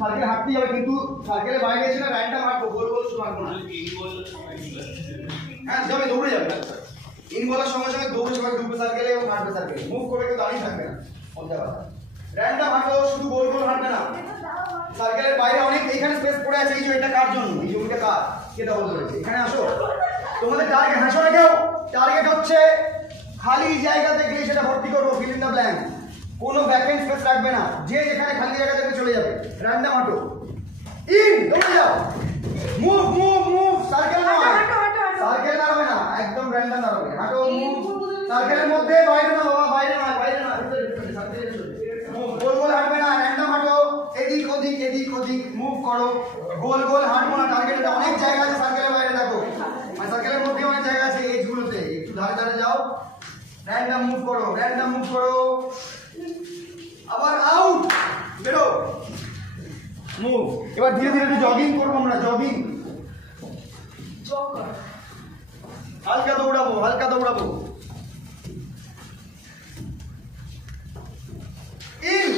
Circle হাঁটতে যাবে কিন্তু সার্কেলের বাইরে এসে না র্যান্ডম হাঁটবো, গোল গোল শুধু হাঁটবো না। হ্যাঁ যাবে, দৌড়ে যাবে। ইন বলার সঙ্গে সঙ্গে দৌড়ে সবাই ঢুকবে সার্কেলে এবং হাঁটবে সার্কেলে, মুভ করে কেউ দাঁড়িয়ে থাকবে না। র্যান্ডম হাঁটবো, শুধু গোল গোল হাঁটবে না। সার্কেলের বাইরে অনেক এইখানে স্পেস পড়ে আছে, এই যে এটা কার জন্য, এই জমিটা কার, কে দখল করেছে, এখানে আসো। তোমাদের টার্গেট, হাসো না কেউ, টার্গেট হচ্ছে খালি জায়গা দেখলে সেটা ভর্তি করবো, ফিল ইন দ্য ব্ল্যাঙ্ক। কোনো ব্যাকএন্ড স্পেস রাখবে না, যে যেখানে খালি জায়গা থেকে চলে যাবে। র্যান্ডম হাঁটো, ইন, দৌড়ে যাও, মুভ মুভ মুভ, সার্কেল নয়, সার্কেল দাঁড়াবে না, একদম র্যান্ডম দাঁড়াবে। হাঁটো, মুভ, সার্কেলের মধ্যে, বাইরে না বাবা, বাইরে না, বাইরে না, গোল গোল হাঁটবে না, র্যান্ডম হাঁটো, এদিক ওদিক এদিক ওদিক মুভ করো, গোল গোল হাঁটবো না। টার্গেটে অনেক জায়গা আছে সার্কেলের বাইরে, দেখো সার্কেলের মধ্যে অনেক জায়গা আছে, এজগুলোতে একটু ধারে ধারে যাও, র্যান্ডম মুভ করো, র্যান্ডম মুভ করো, আবার আউট, বেরো, মুভ। এবার ধীরে ধীরে জগিং করবো আমরা, জগিং, হালকা দৌড়াবো, হালকা দৌড়াবো, ইন,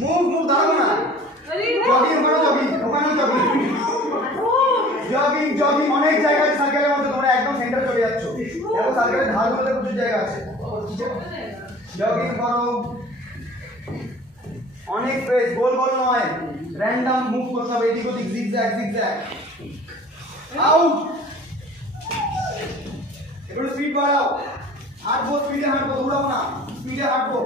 মুভ মুভ, দাঁড়াবো না, জগিং করো, জগিং, ওখানে জগিং, জগিং জগিং, অনেক জায়গা আছে সার্কেলের মধ্যে, তোমরা একদম সেন্টারে চলে যাচ্ছ। দেখো সার্কেলের ধারগুলোতে প্রচুর জায়গা আছে, জগিং করো, অনেক স্পেস, গোল গোল নয়, র্যান্ডম মুভ করতে হবে, এদিক ওদিক, জিগজ্যাগ জিগজ্যাগ, আউট। এবার স্পিড বাড়াও, হাঁটবো, স্পিডে হাঁটবো, দৌড়াবো না, স্পিডে হাঁটবো,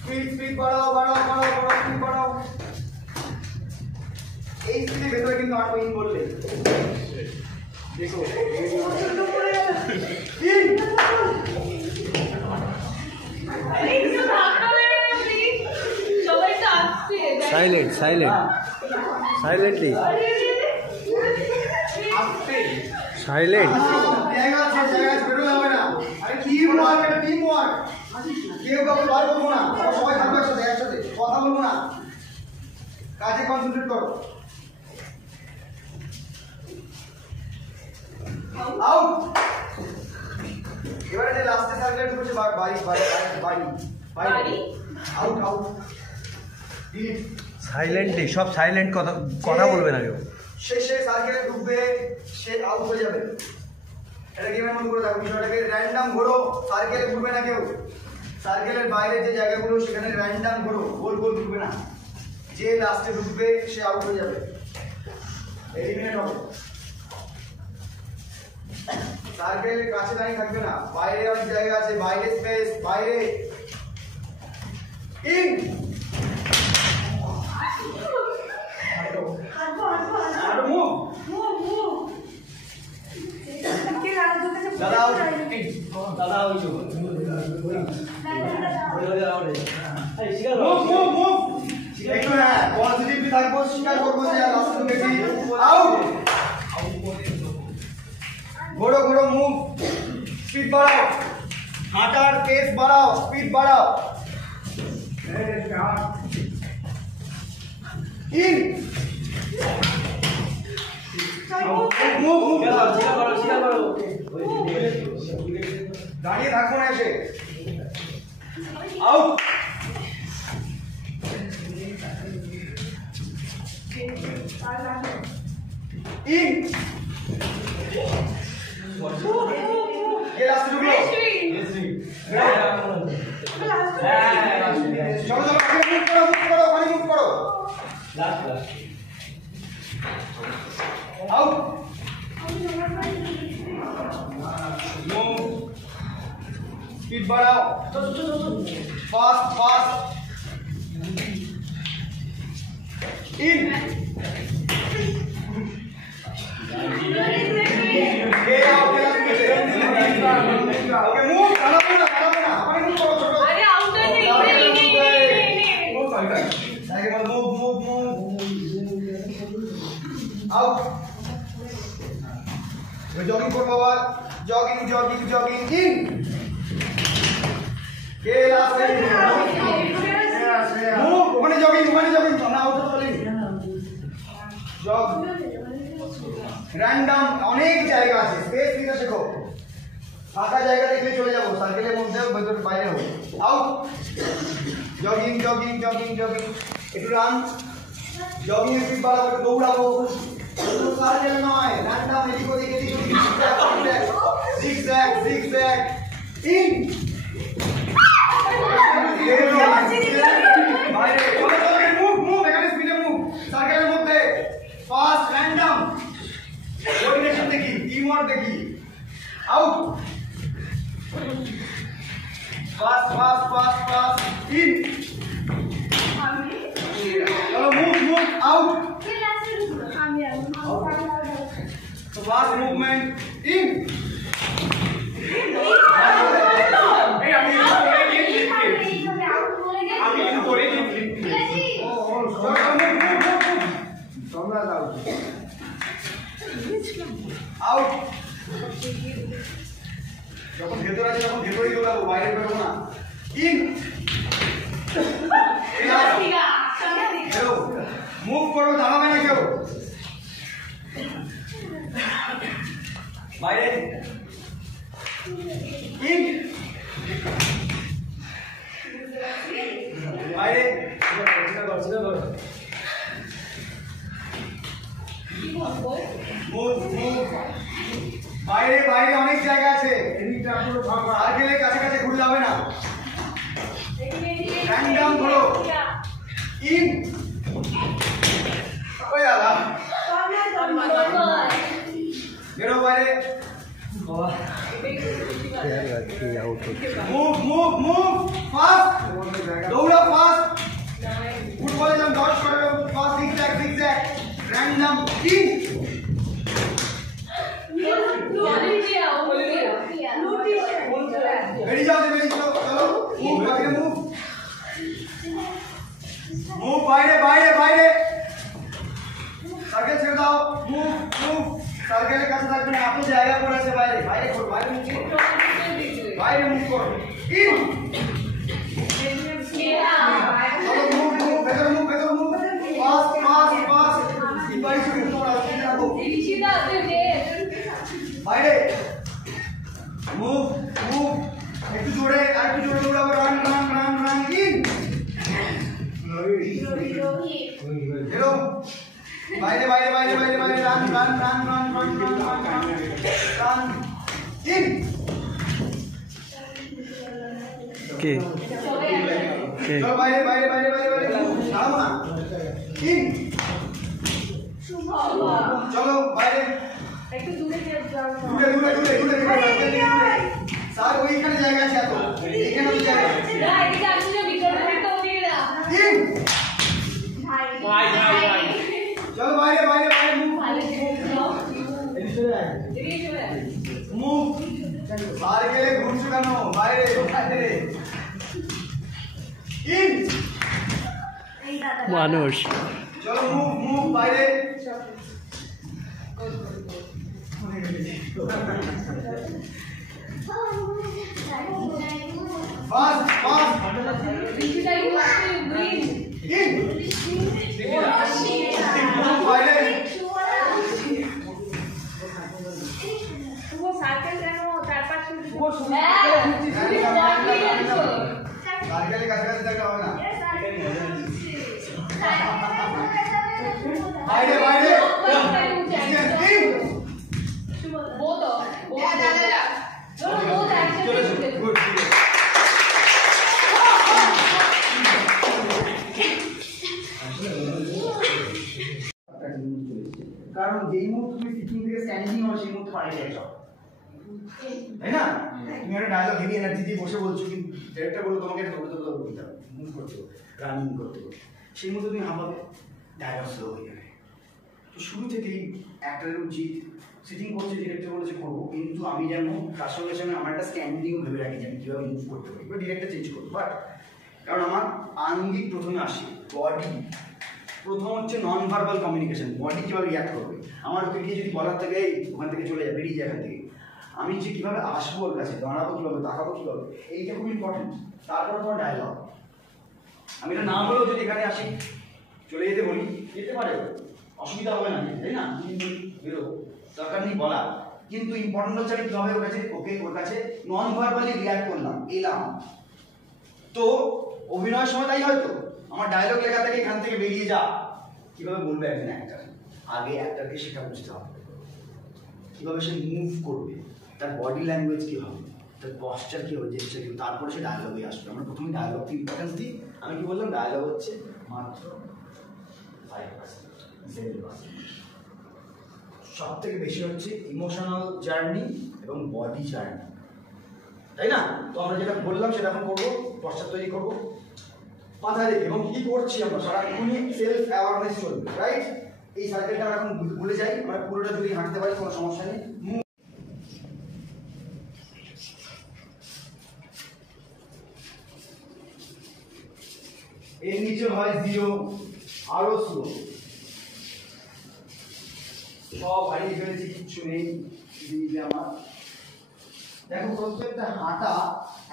স্পিড স্পিড বাড়াও বাড়াও বাড়াও বাড়াও, স্পিড বাড়াও, এই স্পিডে ভেতরে কিন্তু হাঁটবো, ইন বললে দেখো, in, silent silent silently silent, জায়গা আছে, জায়গা আছে, বেরোলে হবে না। আরে টিম ওয়ার্ক, এটা টিম ওয়ার্ক, কেউ কাউকে বার করবো না, সবাই থাকবে একসাথে, একসাথে কথা বলবো না, কাজে কনসেন্ট্রেট করো, আউট। এবারে যে লাস্টে সার্কেল ঢুকছে, বাড়ি বাড়ি বাড়ি বাড়ি, আউট আউট, ডিলিট, সাইলেন্টলি, সব সাইলেন্ট, কথা কথা বলবে না কেউ। শেষে সার্কেলে ঢুকবে, সে আউট হয়ে যাবে। এটা গেমের মধ্যে করে থাকবে, বিষয়টাকে র্যান্ডম ঘোরো, সার্কেলে ঘুরবে না কেউ, সার্কেলের বাইরে যে জায়গাগুলো সেখানে র্যান্ডম ঘোরো, গোল গোল ঘুরবে না, যে লাস্টে ঢুকবে সে আউট হয়ে যাবে, এলিমিনেট হবে। সার্কেলের কাছে দাঁড়িয়ে থাকবে না, বাইরে অনেক জায়গা আছে, বাইরে স্পেস, বাইরে, ইন, ঘোড়ো ঘোড়ো, মুভ, স্পিড বাড়াও, হাঁটার পেস বাড়াও, স্পিড বাড়াও, ইন, মুভ মুভ, দাঁড়িয়ে থাকবো না, এসে আউট, ইন, কে লাস্টে ঢুকলো, চলো চলো, মুভ করো, মুভ করো, ওখানে মুভ করো, আউট, মুভ, স্পিড বাড়াও, fast fast, in, okay move, দাঁড়াবো না, দাঁড়াবো না, ওখানে মুভ করো, ছোট, আরে আউট হয়ে নেই, move move move, out. Jogging করবো আবার, জগিং জগিং জগিং, ইন, কে লাস্টে, মুভ, ওখানে জগিং, ওখানে জগিং, না আউট চলে, জগ, র্যান্ডম, অনেক জায়গা আছে, স্পেস দিতে শেখো, ফাঁকা জায়গা দেখলে চলে যাবো, সার্কেলের মধ্যে ভেতরে বাইরে হোক, out. Jogging jogging jogging jogging একটু রান জগিং এর স্পিড বাড়াবো দৌড়াবো সার্কেল নয় র্যান্ডম এদিক ওদিক এদিক ওদিক জিগজ্যাগ জিগজ্যাগ ইন বাইরে চলো চলো মুভ মুভ এখানে স্পিডে মুভ সার্কেলের মধ্যে ফাস্ট র্যান্ডম কোঅর্ডিনেশন দেখি টিম ওয়ার্ক দেখি out fast fast fast fast in চলো move move out fast movement in out যখন ভেতর আছে তখন ভেতরেই দৌড়াবো বাইরে বেরোবো না ইন মুভ করবো দাঁড়াবে না কেউ বাইরে ইন বাইরে মুভ মুভ বাইরে বাইরে অনেক জায়গা আছে সার্কেলের কাছে কাছে ঘুরে যাবে না র্যান্ডম ধরো ইন ওই দাদা বেরো বাইরে মুভ মুভ মুভ ফাস্ট দৌড়া ফাস্ট ফুটবলে যেমন ডট করে fast zigzag zigzag random in বেরিয়ে যাও বেরিয়ে যাও চলো মুভ বাইরে মুভ মুভ বাইরে বাইরে বাইরে সার্কেল ছেড়ে দাও মুভ মুভ সার্কেলের কাছে থাকবে না এত জায়গা পড়ে আছে বাইরে বাইরে করো বাইরে মুভ করো বাইরে মুভ করো ইন চলো মুভ মুভ ভেতরে মুভ ফাস্ট ফাস্ট ফাস্ট বাইরে শুরু করো রাখো বাইরে মুভ মুভ একটু জোরে আর একটু জোরে দৌড়াবো run run run run in বেরো বাইরে বাইরে বাইরে বাইরে বাইরে run run run run run run run in কে কে চলো বাইরে বাইরে বাইরে বাইরে বাইরে দাঁড়াবো না ইন চলো বাইরে একটু দূরে যাও দূরে দূরে দূরে দূরে দূরে স্যার ওইখানে জায়গা আছে এত এখানে তো জায়গা আছে না এদিকে আসলে ভিতরে ঢুকতে ওদিকে না ইন ভাই চলো বাইরে বাইরে বাইরে মুভ ভালো যাও এদিকে চলে আয় এদিকে চলে আয় মুভ সার্কেলে ঘুরছো কেন বাইরে বাইরে ইন মানুষ চলো মুভ মুভ বাইরে ফাস্ট ফাস্ট ঋষিতা ইউ আসলে গ্রিন ইন মুভ বাইরে वो साइकिल কেন চার পাঁচ মিনিট ও সার্কেলে কাছাকাছি থাকলে হবে না বাইরে বাইরে ইন बहुत बहुत গুড কারণ যেই মুহূর্তে তুমি সিটিং থেকে স্ট্যান্ডিং হও সেই মুহূর্তে পানি টেনে যাও তাই না তুমি একটা ডায়লগ হেভি এনার্জি দিয়ে বসে বলছো কিন্তু ডিরেক্টর বললো তোমাকে এটা দৌড়ে দৌড়ে বলতে হবে মুভ করতে রানিং করতে হবে সেই মুহূর্তে তুমি হাঁপাবে ডায়লগ স্লো হয়ে যাবে তো শুরু থেকেই অ্যাক্টরের উচিত সিটিং করছে ডিরেক্টর বলেছে করবো কিন্তু আমি যেন তার সঙ্গে সঙ্গে আমার একটা স্ট্যান্ডিংও ভেবে রাখি যে আমি কীভাবে মুভ করতে পারি এবার ডিরেক্টর চেঞ্জ করবো বাট কারণ আমার আঙ্গিক প্রথমে আসে বডি প্রথম হচ্ছে নন ভার্বাল কমিউনিকেশন বডি কীভাবে রিয়াক্ট করবে আমার ওকে গিয়ে যদি বলার থেকে এই ওখান থেকে চলে যায় বেরিয়ে যায় এখান থেকে আমি যে কীভাবে আসবো ওর কাছে দাঁড়াবো কীভাবে তাকাবো কীভাবে এইটা খুব ইম্পর্টেন্ট তারপরে তোমার ডায়লগ আমি এটা না বলেও যদি এখানে আসি চলে যেতে বলি যেতে পারে অসুবিধা হবে না তাই না বেরো দরকার নেই বলা কিন্তু ইম্পর্টেন্ট হচ্ছে আমি কীভাবে ওর কাছে নন ভার্বালি রিয়াক্ট করলাম এলাম তো অভিনয়ের সময় তাই হয়তো আমার ডায়লগ লেখা থেকে এখান থেকে বেরিয়ে যা, কিভাবে বলবে একজন অ্যাক্টর? আগে অ্যাক্টরকে সেটা বুঝতে হবে, কিভাবে সে মুভ করবে, তার বডি ল্যাঙ্গুয়েজ কী হবে, তার পশ্চার কী হবে, জেস্টার কী, তারপরে সে ডায়লগে আসবে। আমরা প্রথমে ডায়লগকে ইম্পর্টেন্স দিই। আমি কি বললাম, ডায়লগ হচ্ছে মাত্র 5%, 7%। সব থেকে বেশি হচ্ছে ইমোশনাল জার্নি এবং বডি জার্নি, তাই না? তো আমরা যেটা বললাম সেটা এখন করবো, পশ্চাৎ তৈরি করবো মাথায় রেখে। এবং কি করছি আমরা সারাক্ষণই সেলফ অ্যাওয়ারনেস চলবে, রাইট? এই সার্কেলটা আমরা এখন ভুলে যাই, আমরা পুরোটা যদি হাঁটতে পারি কোনো সমস্যা নেই। এর নিচে হয় 0, আরো স্লো, সব হারিয়ে ফেলেছি, কিচ্ছু নেই আমার। দেখো প্রত্যেকটা হাঁটা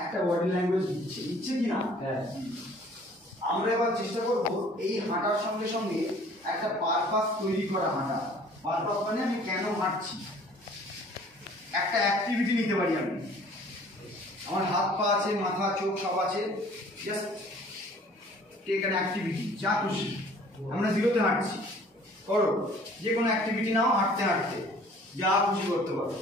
একটা বডি ল্যাঙ্গুয়েজ দিচ্ছে কি না? হ্যাঁ। আমরা এবার চেষ্টা করবো এই হাঁটার সঙ্গে সঙ্গে একটা পারপাস তৈরি করা হাঁটা। পারপাস মানে আমি কেন হাঁটছি, একটা অ্যাক্টিভিটি নিতে পারি আমি। আমার হাত পা আছে, মাথা চোখ সব আছে, জাস্ট টেক অ্যান অ্যাক্টিভিটি, যা খুশি। আমরা 0তে হাঁটছি, করো যে কোনো অ্যাক্টিভিটি নাও, হাঁটতে হাঁটতে যা খুশি করতে পারো,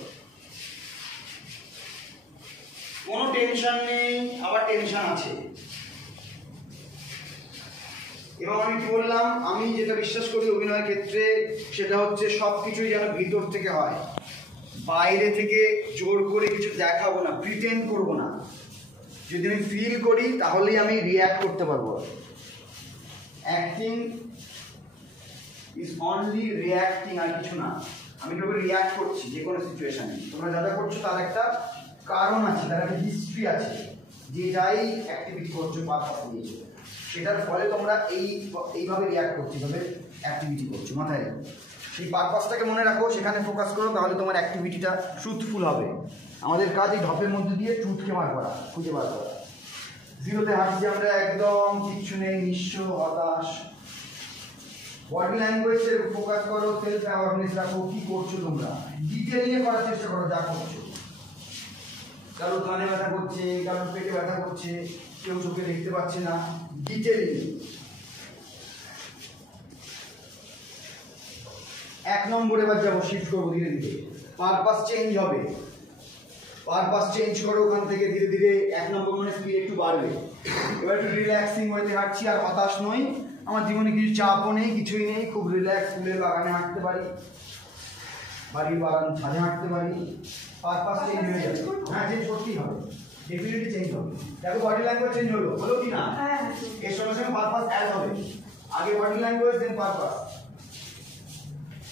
কোনো টেনশন নেই, আবার টেনশন আছে। এবং আমি কি বললাম, আমি যেটা বিশ্বাস করি অভিনয়ের ক্ষেত্রে সেটা হচ্ছে সবকিছুই যেন ভিতর থেকে হয়, বাইরে থেকে জোর করে কিছু দেখাবো না, প্রিটেন্ড করবো না। যদি আমি ফিল করি তাহলেই আমি রিয়্যাক্ট করতে পারবো। অ্যাক্টিং ইজ অনলি রিয়্যাক্টিং, আর কিছু না। আমি কিভাবে রিয়্যাক্ট করছি যে কোনো সিচুয়েশনে, তোমরা যা যা করছো তার একটা কারণ আছে, তার একটা হিস্ট্রি আছে। যে যাই অ্যাক্টিভিটি করছো পারপাস দিয়েছো, সেটার ফলে তোমরা এইভাবে রিয়্যাক্ট করছো, এইভাবে অ্যাক্টিভিটি করছো, মাথায় রেখো। সেই পারপাসটাকে মনে রাখো, সেখানে ফোকাস করো, তাহলে তোমার অ্যাক্টিভিটিটা ট্রুথফুল হবে। আমাদের কাজ এই ঢপের মধ্যে দিয়ে ট্রুথকে বার করা, খুঁজে বার করা। 0তে হাঁটছি আমরা, একদম কিচ্ছু নেই, নিঃস্ব, হতাশ। বডি ল্যাঙ্গুয়েজের ফোকাস করো, সেলফ অ্যাওয়ারনেস রাখো, কি করছো তোমরা, ডিটেল নিয়ে করার চেষ্টা করো যা করছো। কারোর কানে ব্যথা করছে, কারোর পেটে ব্যথা করছে, কেউ চোখে দেখতে পাচ্ছে না, ডিটেল। 1 নম্বরে এবার যাবো, শিফট করবো ধীরে ধীরে। পারপাস চেঞ্জ হবে, পারপাস চেঞ্জ করো ওখান থেকে ধীরে ধীরে। 1 নম্বর মানে স্পিড একটু বাড়বে। এবার একটু রিল্যাক্সিং ওয়েতে হাঁটছি, আর হতাশ নই, আমার জীবনে কিছু চাপও নেই, কিছুই নেই, খুব রিল্যাক্স, ফুলের বাগানে হাঁটতে পারি, বাড়ির বাগান ছাদে হাঁটতে পারি। পারপাস চেঞ্জ হয়ে যাবে। হ্যাঁ, চেঞ্জ করতেই হবে, ডেফিনেটলি চেঞ্জ হবে। দেখো বডি ল্যাঙ্গুয়েজ চেঞ্জ হলো, হলো কি না? এর সঙ্গে সঙ্গে পারপাস অ্যাড হবে। আগে বডি ল্যাঙ্গুয়েজ, দেন পারপাস।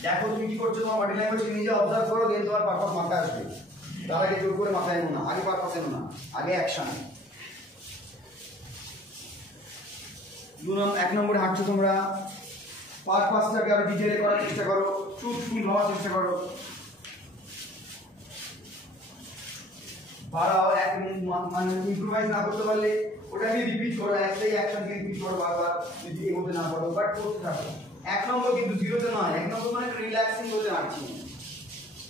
দেখো তুমি কি করছো, তোমার বডি ল্যাঙ্গুয়েজকে নিজে অবজার্ভ করো, দেন তোমার পারপাস মাথায় আসবে। তার আগে জোর করে মাথায় এনো না, আগে পারপাস এনো না, আগে অ্যাকশন। 1 নম্বরে হাঁটছো তোমরা, পারপাসটাকে আরো ডিটেইলে করার চেষ্টা করো, ট্রুথফুল হওয়ার চেষ্টা করো। বাড়াও, মানে ইম্প্রোভাইজ না করতে পারলে ওটাকে রিপিট করো, একটাই অ্যাকশনকে রিপিট করো বারবার, যদি এগোতে না পারো, বাট করতে থাকো। 1 নম্বর কিন্তু 0তে নয়, 1 নম্বর মানে রিল্যাক্সিং হতে হাঁটছি।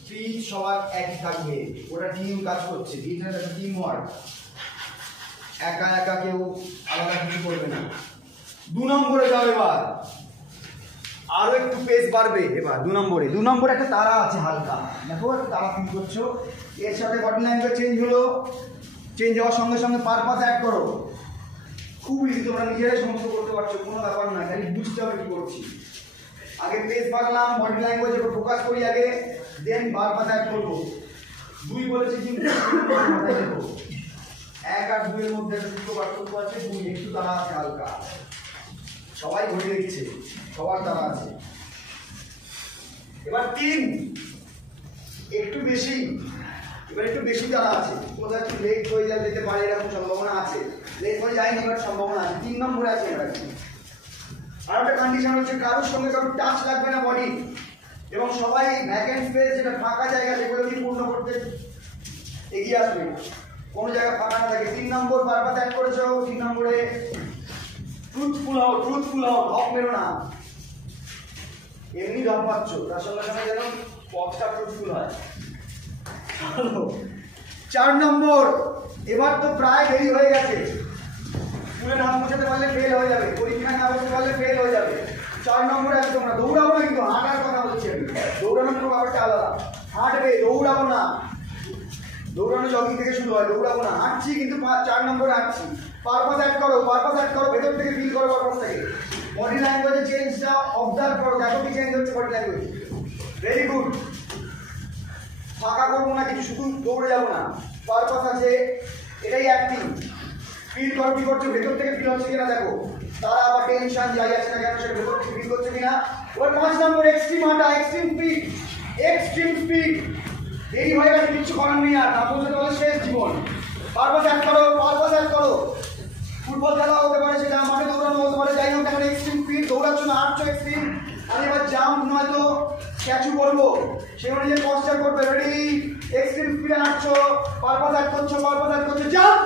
স্পিচ সবার একই থাকবে, ওটা টিম কাজ করছে, এটা একটা টিম ওয়ার্ক, একা একা কেউ আলাদা কিছু করবে না। 2 নম্বরে যাও এবার, আরো একটু পেস বাড়বে। এবার 2 নম্বরে একটা তারা আছে হালকা, দেখো একটা তারা ফিল করছো। এর সাথে বডি ল্যাঙ্গুয়েজ চেঞ্জ হলো, চেঞ্জ হওয়ার সঙ্গে সঙ্গে পারপাস অ্যাড করো। খুব ইজি, তোমরা নিজেরাই সমস্ত করতে পারছো, কোনো ব্যাপার না, খালি বুঝতে হবে কি করছি। আগে পেস বাড়লাম, বডি ল্যাঙ্গুয়েজ উপর ফোকাস করি আগে, দেন পারপাস অ্যাড করবো। 2 বলেছি কিন্তু, 1 আর 2 এর মধ্যে একটা পার্থক্য আছে, 2 একটু তারা আছে হালকা, সবাই ঘুরে দেখছে, সবার তারা আছে। এবার 3 একটু বেশি, এবার একটু বেশি তারা আছে, কোথাও একটু লেট হয়ে যায়, যেতে পারে, এরকম সম্ভাবনা আছে। লেট হয়ে যায়নি, বাট সম্ভাবনা আছে। 3 নম্বরে আছে এবার। আর একটা কন্ডিশন হচ্ছে, কারোর সঙ্গে কারোর টাচ লাগবে না বডি, এবং সবাই ভ্যাকেন্ট স্পেস, যেটা ফাঁকা জায়গা, সেগুলো কি পূর্ণ করতে এগিয়ে আসবে, কোনো জায়গা ফাঁকা না থাকে। 3 নম্বর পারপাস অ্যাড করেছো। 3 নম্বরে ট্রুথফুল হও, ঢপ মেরো না, এমনি ঢপ পাচ্ছ, তার সঙ্গে সঙ্গে যেন বক্সটা ট্রুথফুল হয়। 4 নম্বর, এবার তো প্রায় দেরি হয়ে গেছে, স্কুলে না পৌঁছাতে পারলে ফেল হয়ে যাবে, পরীক্ষায় না বসতে পারলে ফেল হয়ে যাবে। 4 নম্বরে আছে তোমরা দৌড়াবো না, কিন্তু হাঁটার কথা বলছি আমি। দৌড়ানোর পুরো ব্যাপারটা আলাদা। হাঁটবে, দৌড়াবো না। দৌড়ানো জগিং থেকে শুরু হয়, দৌড়াবো না। হাঁটছি কিন্তু 4 নম্বরে হাঁটছি। পারপাস অ্যাড করো, পারপাস অ্যাড করো, ভেতর থেকে ফিল করো পারপাসটাকে। বডি ল্যাঙ্গুয়েজের চেঞ্জটা অবজার্ভ করো, দেখো কি চেঞ্জ হচ্ছে বডি ল্যাঙ্গুয়েজ। Very good. ফাঁকা করবো না কিছু, শুধু দৌড়ে যাবো না। পারপাস আছে, এটাই অ্যাক্টিং। ফিল করো কি করছো, ভেতর থেকে ফিল হচ্ছে কিনা দেখো। তারা আবার টেনশন যাই আছে না কেন সেটা ভেতর থেকে ফিল করছে কিনা। এবার 5 নম্বর এক্সট্রিম হাঁটা, এক্সট্রিম স্পিড, এক্সট্রিম স্পিড। দেরি হয়ে গেছে, কিচ্ছু করার নেই আর, না পৌঁছাতে পারলে শেষ জীবন। পারপাস অ্যাড করো, পারপাস অ্যাড করো। ফুটবল খেলা হতে পারে, সেটা মাঠে দৌড়ানো হতে পারে, যাই হোক এখন এক্সট্রিম স্পিড, দৌড়াচ্ছ না, হাঁটছো এক্সট্রিম। আমি এবার জাম্প নয়তো ক্যাচু করবো, সেই অনুযায়ী পশ্চার করবে। রেডি, এক্সট্রিম স্পিডে হাঁটছো, পারপাস অ্যাড করছো, পারপাস অ্যাড করছো, জাম্প।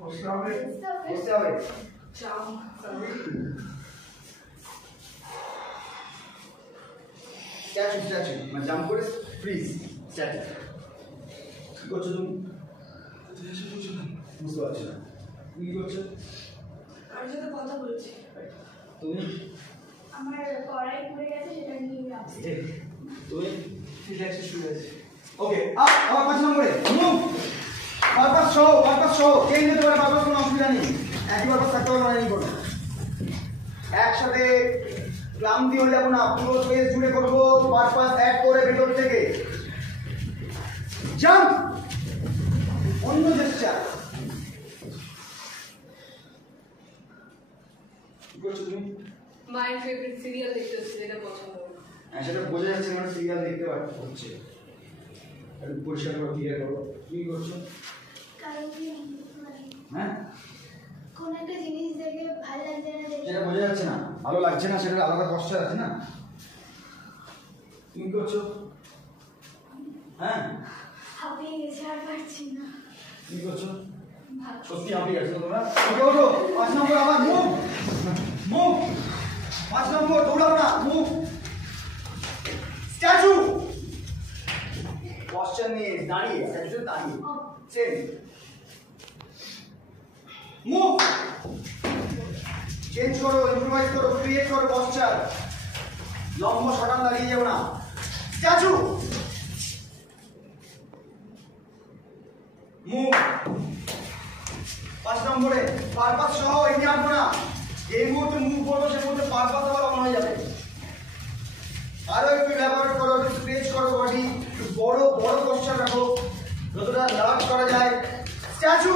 বসতে হবে, বসতে হবে। স্ট্যাচু, স্ট্যাচু মানে জাম্প করে ফ্রিজ, স্ট্যাচু। কি করছো তুমি? বুঝতে পারছি না তুমি কি করছো? আমার সাথে কথা বলছি। তুমি? আমার কড়াই পড়ে গেছে, সেটা নিয়ে আসছি। তুমি? ঠিক আছে, শুরু আছে। ওকে, আবার 5 নম্বরে move. Purpose show, purpose show. Change হতে পারে, পারপাস কোনো অসুবিধা নেই। একই পারপাস থাকতে পারে, মানে নেই কোনো। একসাথে ক্লান্তি হয়ে যাবো না, পুরো স্পেস জুড়ে করবো। পারপাস অ্যাড করে ভেতর থেকে জাম্প, অন্য জেস্চার। কি করছো তুমি? মায়ের ফেভারিট সিরিয়াল দেখতে হচ্ছে, যেটা পছন্দ। হ্যাঁ, সেটা বোঝা যাচ্ছে, মানে সিরিয়াল দেখতে হচ্ছে। একটু পরিষ্কার করো, ক্লিয়ার করো। কি করছো? কারণ কি হ্যাঁ, কোন একটা জিনিস দেখে ভালো লাগছে না, সেটা বোঝা যাচ্ছে না, ভালো লাগছে না, সেটা আলাদা পশ্চাৎ আছে না। তুমি করছো? হ্যাঁ, হাঁপিয়ে গেছে, আর পারছি না। কি করছো? সত্যি হাঁপিয়ে গেছো তোমরা? ওকে, ওঠো। 5 নম্বর আবার মুভ, মুভ। 5 নম্বর দৌড়াবো না, মুভ। স্ট্যাচু, পশ্চাৎ নিয়ে দাঁড়িয়ে, স্ট্যাচু দাঁড়িয়ে, সেম। মুভ, চেঞ্জ করো, ইম্প্রোভাইজ করো, ক্রিয়েট করো পশ্চাৎ। লম্বা শটান দাঁড়িয়ে যাও না। Statue, move. 5 নম্বরে পারপাস সহ এগিয়ে আসবো না। এই মুহূর্তে মুভ করবো, সেই মুহূর্তে পারপাস আবার অন হয়ে যাবে। আরো একটু ব্যবহার করো, একটু স্ট্রেচ করো বডি, একটু বড় বড় পশ্চাৎ রাখো, যতটা লার্জ করা যায়। স্ট্যাচু,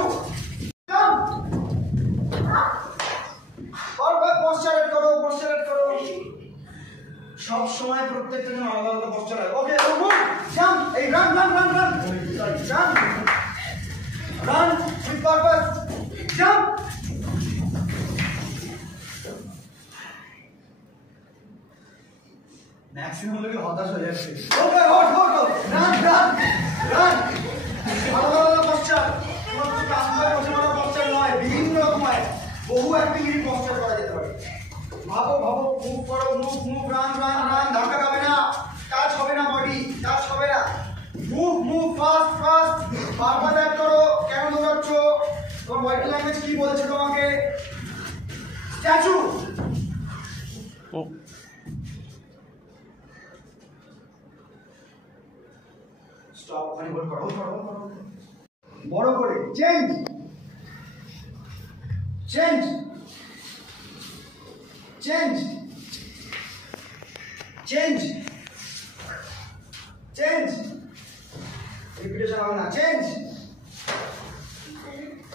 বারবার পশ্চাৎ অ্যাড করো, পশ্চাৎ অ্যাড করো। সব সময় প্রত্যেকটা জন আলাদা আলাদা পশ্চাৎ রাখো। ওকে, মুভ, জাম্প, এই run run run run, run run with purpose, jump. Maximum লোকে হতাশ হয়ে যাচ্ছে। ওকে, ওঠ ওঠ, রান রান রান, আলাদা আলাদা পশ্চাৎ। তোমার তো কাস্টমার বসে পড়া পশ্চাৎ নয়, বিভিন্ন রকম হয়, বহু অ্যাক্টিভিটি পশ্চাৎ করা যেতে পারে। ভাবো ভাবো, মুভ করো, move move, run run run, ধাক্কা খাবে না, টাচ হবে না, বডি টাচ হবে না। Move move, fast fast, purpose add করো। কেন দৌড়াচ্ছ, তোমার বডি ল্যাঙ্গুয়েজ কি বলছে তোমাকে। স্ট্যাচু, স্টপ, ওখানে হোল্ড করো, হোল্ড করো, বড় করে। Change, change, change, change, change. Repetition হবে না। Change,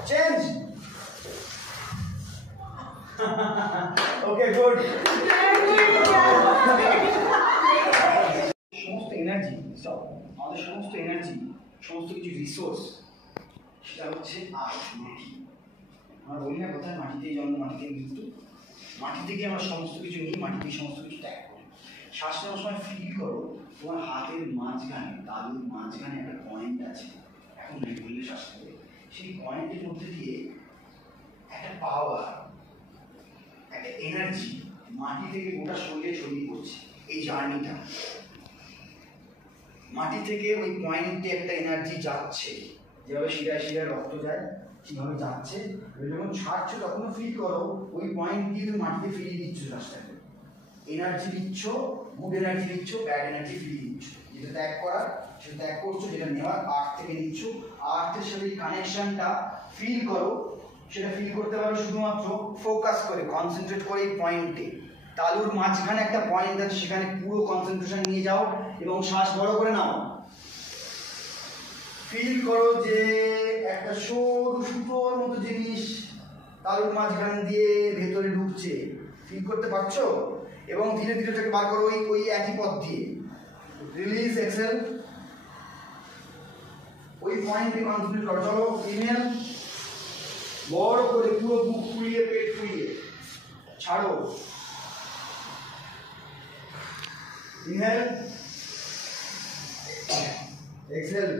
change. Okay, good. সমস্ত এনার্জি, আমাদের সমস্ত এনার্জি, সমস্ত কিছু রিসোর্স, সেটা হচ্ছে মাটি। আমরা বলি না কোথায়, মাটিতেই জন্ম, মাটিতে মৃত্যু। মাটি থেকে আমরা সমস্ত কিছু নিই, মাটি থেকে সমস্ত কিছু ত্যাগ করি। শ্বাস নেওয়ার সময় ফিল করো, তোমার হাতের মাঝখানে, তালুর মাঝখানে একটা পয়েন্ট আছে। এখন নেই বললে শ্বাস নেবে, সেই পয়েন্টের মধ্যে দিয়ে একটা পাওয়ার, একটা এনার্জি মাটি থেকে গোটা শরীরে ছড়িয়ে পড়ছে। এই জার্নিটা মাটি থেকে ওই পয়েন্টে একটা এনার্জি যাচ্ছে, যেভাবে শিরায় শিরায় রক্ত যায় সেভাবে যাচ্ছে। এবার যখন ছাড়ছো তখনও ফিল করো ওই পয়েন্ট দিয়ে তুমি মাটিতে ফিরিয়ে দিচ্ছ শ্বাসটাকে। এনার্জি দিচ্ছ, গুড এনার্জি দিচ্ছ, ব্যাড এনার্জি ফিরিয়ে দিচ্ছ। যেটা ত্যাগ করার সেটা ত্যাগ করছো, যেটা নেওয়ার আর্থ থেকে নিচ্ছ। আর্থের সাথে এই কানেকশনটা ফিল করো। সেটা ফিল করতে পারো শুধুমাত্র ফোকাস করে, কনসেন্ট্রেট করে এই পয়েন্টে। তালুর মাঝখানে একটা পয়েন্ট আছে, সেখানে পুরো কনসেন্ট্রেশন নিয়ে যাও এবং শ্বাস বড় করে নাও। ফিল করো যে একটা সরু সুতোর মতো জিনিস তালুর মাঝখান দিয়ে ভেতরে ঢুকছে, ফিল করতে পারছো? এবং ধীরে ধীরে ওটাকে বার করো ওই একই পথ দিয়ে। রিলিজ, এক্সেল, ওই পয়েন্টে কনসেন্ট্রেট করো। চলো, ইনহেল বড় করে পুরো বুক ফুলিয়ে, পেট ফুলিয়ে ছাড়ো। Inhale, exhale,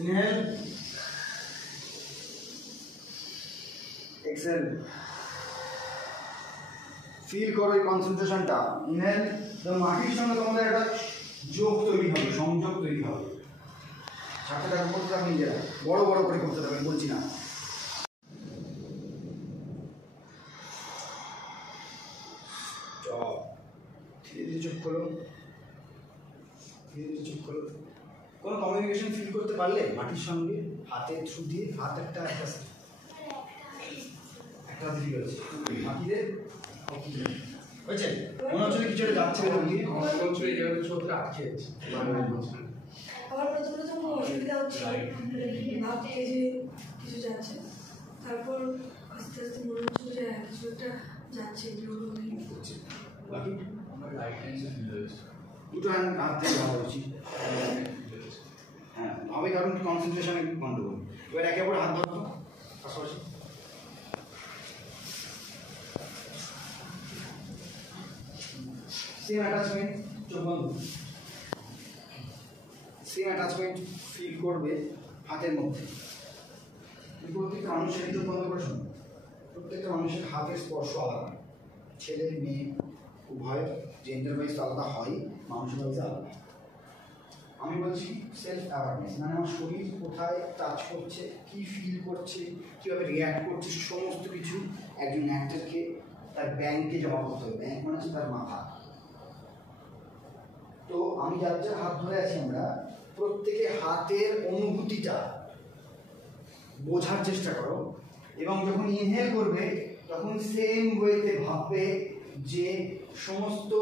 inhale, exhale. Feel করো এই কনসেন্ট্রেশনটা। ইনহেল, তো মাটির সঙ্গে তোমাদের একটা যোগ তৈরি হবে, সংযোগ তৈরি হবে। ছাড়তে থাকো, করতে থাকো নিজেরা, বড় বড় করে করতে থাকবেন, বলছি না। ধীরে ধীরে চোখ খোলো, ধীরে ধীরে চোখ খোলো। কোনো কমিউনিকেশন ফিল করতে পারলে মাটির সঙ্গে হাতের থ্রু দিয়ে? হাত একটা একটা দিকে হচ্ছে মাটিতে হয়েছে, মনে হচ্ছে কিছু একটা যাচ্ছে আমার প্রথম অসুবিধা হচ্ছে ভাবতে যে কিছু যাচ্ছে, তারপর আস্তে আস্তে মনে হচ্ছে যে কিছু একটা যাচ্ছে। দুটো হাত দিয়ে ভাবা উচিত। হ্যাঁ হবে, কারণ কনসেন্ট্রেশনে গন্ডগোল। এবার একে অপর হাত ধরো পাশাপাশি। সেম অ্যাটাচমেন্ট, চোখ বন্ধ। সেম অ্যাটাচমেন্ট ফিল করবে হাতের মধ্যে। প্রত্যেকটা মানুষের চোখ বন্ধ করে শোনো। প্রত্যেকটা মানুষের হাতের স্পর্শ আলাদা, ছেলে মেয়ে উভয় জেন্ডার ওয়াইজ আলাদা হয়, মানুষের ওয়াইজ আলাদা। আমি বলছি সেলফ অ্যাওয়ারনেস, মানে আমার শরীর কোথায় টাচ করছে, কি ফিল করছে, কীভাবে রিয়্যাক্ট করছে, সমস্ত কিছু একজন অ্যাক্টরকে তার ব্যাংকে জমা করতে হবে। ব্যাংক মানে হচ্ছে তার মাথা। তো আমি যার যার হাত ধরে আছি, আমরা প্রত্যেকে হাতের অনুভূতিটা বোঝার চেষ্টা করো। এবং যখন ইনহেল করবে তখন সেম ওয়েতে ভাববে যে সমস্ত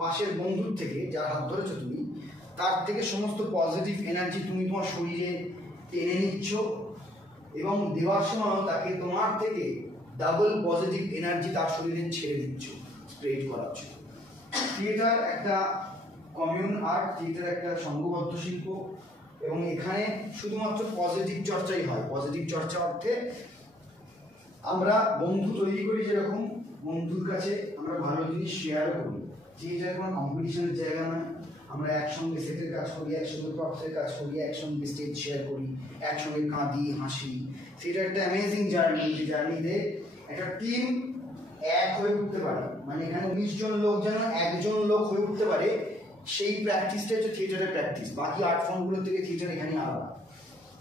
পাশের বন্ধুর থেকে, যার হাত ধরেছো তুমি, তার থেকে সমস্ত পজিটিভ এনার্জি তুমি তোমার শরীরে টেনে নিচ্ছ এবং দেওয়ার সময় তাকে তোমার থেকে ডাবল পজিটিভ এনার্জি তার শরীরে ছেড়ে দিচ্ছ, স্প্রেড করাচ্ছ। থিয়েটার একটা কমিউন আর্ট, থিয়েটার একটা সংঘবদ্ধ শিল্প এবং এখানে শুধুমাত্র পজিটিভ চর্চাই হয়। পজিটিভ চর্চা অর্থে আমরা বন্ধু তৈরি করি, যেরকম বন্ধুর কাছে আমরা ভালো জিনিস শেয়ারও করি। যে এটা কোনো কম্পিটিশনের জায়গা নয়, আমরা একসঙ্গে সেটের কাজ করি, একসঙ্গে প্রপসের কাজ করি, একসঙ্গে স্টেজ শেয়ার করি, একসঙ্গে কাঁদি, হাসি। সেটা একটা অ্যামেজিং জার্নি। যে জার্নিতে একটা টিম এক হয়ে উঠতে পারে, মানে এখানে 19 জন লোক যেন একজন লোক হয়ে উঠতে পারে, সেই প্র্যাকটিসটা হচ্ছে থিয়েটারের প্র্যাকটিস। বাকি আর্ট ফর্মগুলোর থেকে থিয়েটার এখানে আলাদা।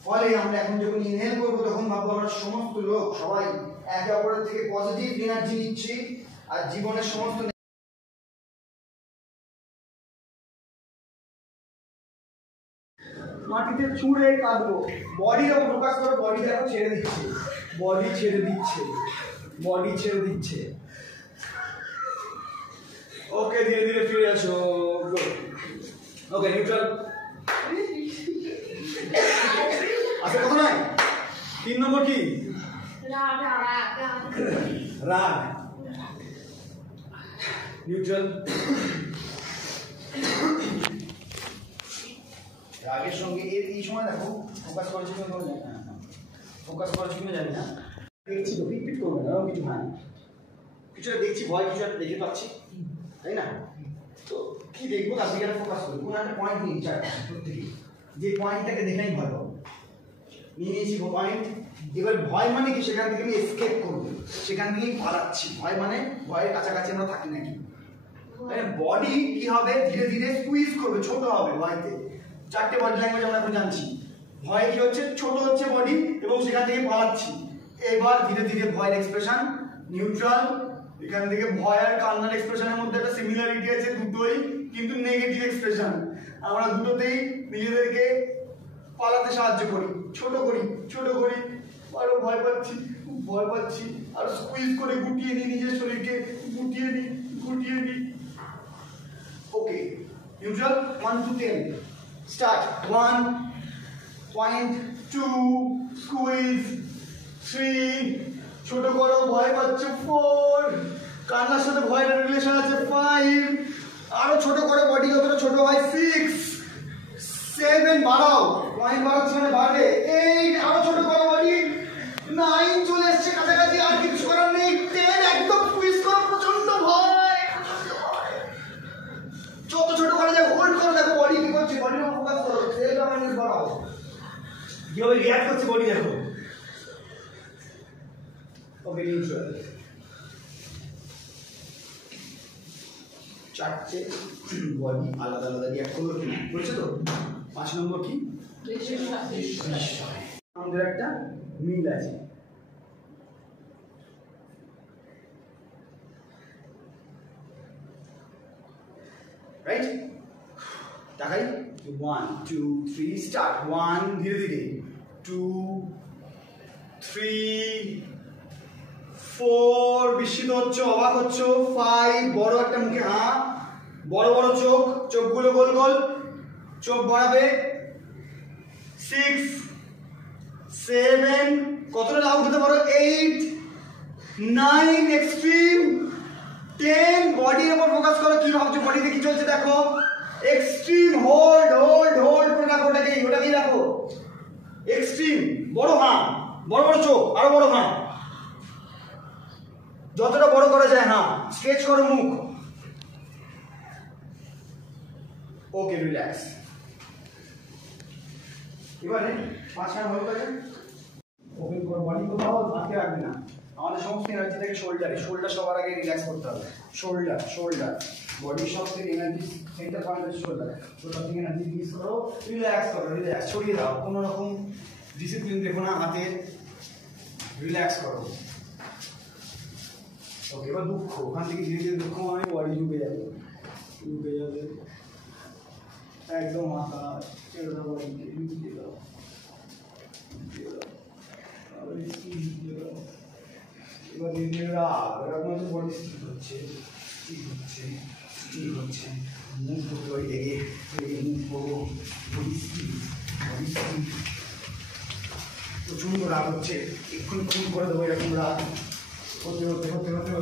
ফলে আমরা এখন যখন ইনহেল করবো তখন ভাববো আমরা সমস্ত লোক সবাই একে অপরের থেকে পজিটিভ এনার্জি নিচ্ছি আর জীবনের সমস্ত মাটিতে ছুঁড়ে কাঁদবো। বডির ওপর ফোকাস করো, বডি দেখো ছেড়ে দিচ্ছে, বডি ছেড়ে দিচ্ছে, বডি ছেড়ে দিচ্ছে। ওকে, ধীরে ধীরে ফিরে আসো। ওকে, নিউট্রাল। আচ্ছা, কথা নয়। 3 নম্বর কি? রাগ। নিউট্রাল। রাগের সঙ্গে এই সময় দেখো ফোকাস করেছি কিনা, ফোকাস করেছি কিনা জানি না, দেখছি তো, রিপিট করবে না, কিছু হয় না। কিছু দেখছি, ভয় কিছু একটা দেখে পাচ্ছি, তাই না? তো কি দেখবো তার দিকে ফোকাস করি, কোনো একটা পয়েন্ট নিই, চারটা প্রত্যেকে, যে পয়েন্টটাকে দেখেই ভয় পাবো। নিয়ে নিয়েছি পয়েন্ট। এবার ভয় মানে কি? সেখান থেকে আমি এসকেপ করবো, সেখান থেকেই পালাচ্ছি। ভয় মানে ভয়ের কাছাকাছি আমরা থাকি নাকি। বডি কি হবে? ধীরে ধীরে স্কুইজ করবে, ছোট হবে ভয়তে, চারটে বডি ল্যাঙ্গুয়েজ আমরা এখন জানছি। ভয় কি হচ্ছে, ছোট হচ্ছে বডি এবং সেখান থেকে পালাচ্ছি। এবার ধীরে ধীরে ভয়ের এক্সপ্রেশন নিউট্রাল, এখান থেকে ভয় আর কান্নার এক্সপ্রেশনের মধ্যে একটা সিমিলারিটি আছে, দুটোই কিন্তু নেগেটিভ এক্সপ্রেশন। আমরা দুটোতেই নিজেদেরকে পালাতে সাহায্য করি, ছোট করি, আরো ভয় পাচ্ছি আর স্কুইজ করে গুটিয়ে নিই নিজের শরীরকে, গুটিয়ে নিই। Okay, neutral 1 to 10 start. 1 point, 2 squeeze, 3 ছোট করো, ভয় পাচ্ছে, 4 কান্নার সাথে ভয়ের রিলেশন আছে, 5 আরো ছোট করে বডি যতটা ছোট হয়, 6 7 বাড়াও, পয়েন্ট বাড়াচ্ছি মানে বাড়বে, 8 আরো ছোট করো বডি, 9 চলে এসছে কাছাকাছি, আর কিছু করার নেই, 10 একদম স্কুইজ করো, প্রচন্ড ভয়, যত ছোট করা যায় হোল্ড করো, দেখো বডি কি করছে, বডির উপর ফোকাস করো, সেলফ অ্যাওয়ারনেস বাড়াও, কিভাবে রিঅ্যাক্ট করছে বডি দেখো। ওকে, নিউট্রাল। চারটে বডি আলাদা আলাদা রিঅ্যাক্ট করলো কিনা বলছে তো। 5 নম্বর কি, আমাদের একটা মিল আছে। রাইট, তাকাই, 1 2 3 স্টার্ট। 1 ধীরে ধীরে, 2 3 4 বিস্মিত হচ্ছে, অবাক হচ্ছে, 5 বড় একটা মুখে হাঁ, বড় বড় চোখগুলো গোল গোল, চোখ ভরাবে, 6 7 কতটা লাউড হতে পারো, 8 9 এক্সট্রিম, 10 বডির উপর ফোকাস করো, কি ভাবছো বডিতে কি চলছে দেখো, এক্সট্রিম হোল্ড করে রাখো, ওটাকেই রাখো, এক্সট্রিম, বড় হাঁ, বড় বড় চোখ, আরো বড় হাঁ, যতটা বড় করা যায়, হ্যাঁ স্ট্রেচ করো মুখ। ওকে, রিল্যাক্স। এবারে 5 মিনিট হয়ে গেছে, ওপেন করো, বডি কোথাও আটকে রাখবে না, আমাদের সমস্ত এনার্জি থেকে শোল্ডার সবার আগে রিল্যাক্স করতে হবে, শোল্ডার বডির সব থেকে এনার্জি সেন্টার পয়েন্ট হচ্ছে শোল্ডার, তো সব থেকে এনার্জি রিলিজ করো, রিল্যাক্স ছড়িয়ে দাও, কোনো রকম ডিসিপ্লিন দেখো না হাতের, রিল্যাক্স করো। ওকে, এবার দুঃখ, ওখান থেকে ধীরে ধীরে দুঃখ মানে বডি ঢুকে যাবে একদম, মাথা ছেড়ে দাও, বডিকে ঢুকিয়ে দাও, এবার ধীরে ধীরে এরকম হচ্ছে বডি স্থির হচ্ছে, মুখ দুটো লেগে মুখ করবো, বডি স্থির, প্রচন্ড রাগ হচ্ছে, এক্ষুনি খুন করে দেবো, এরকম রাগ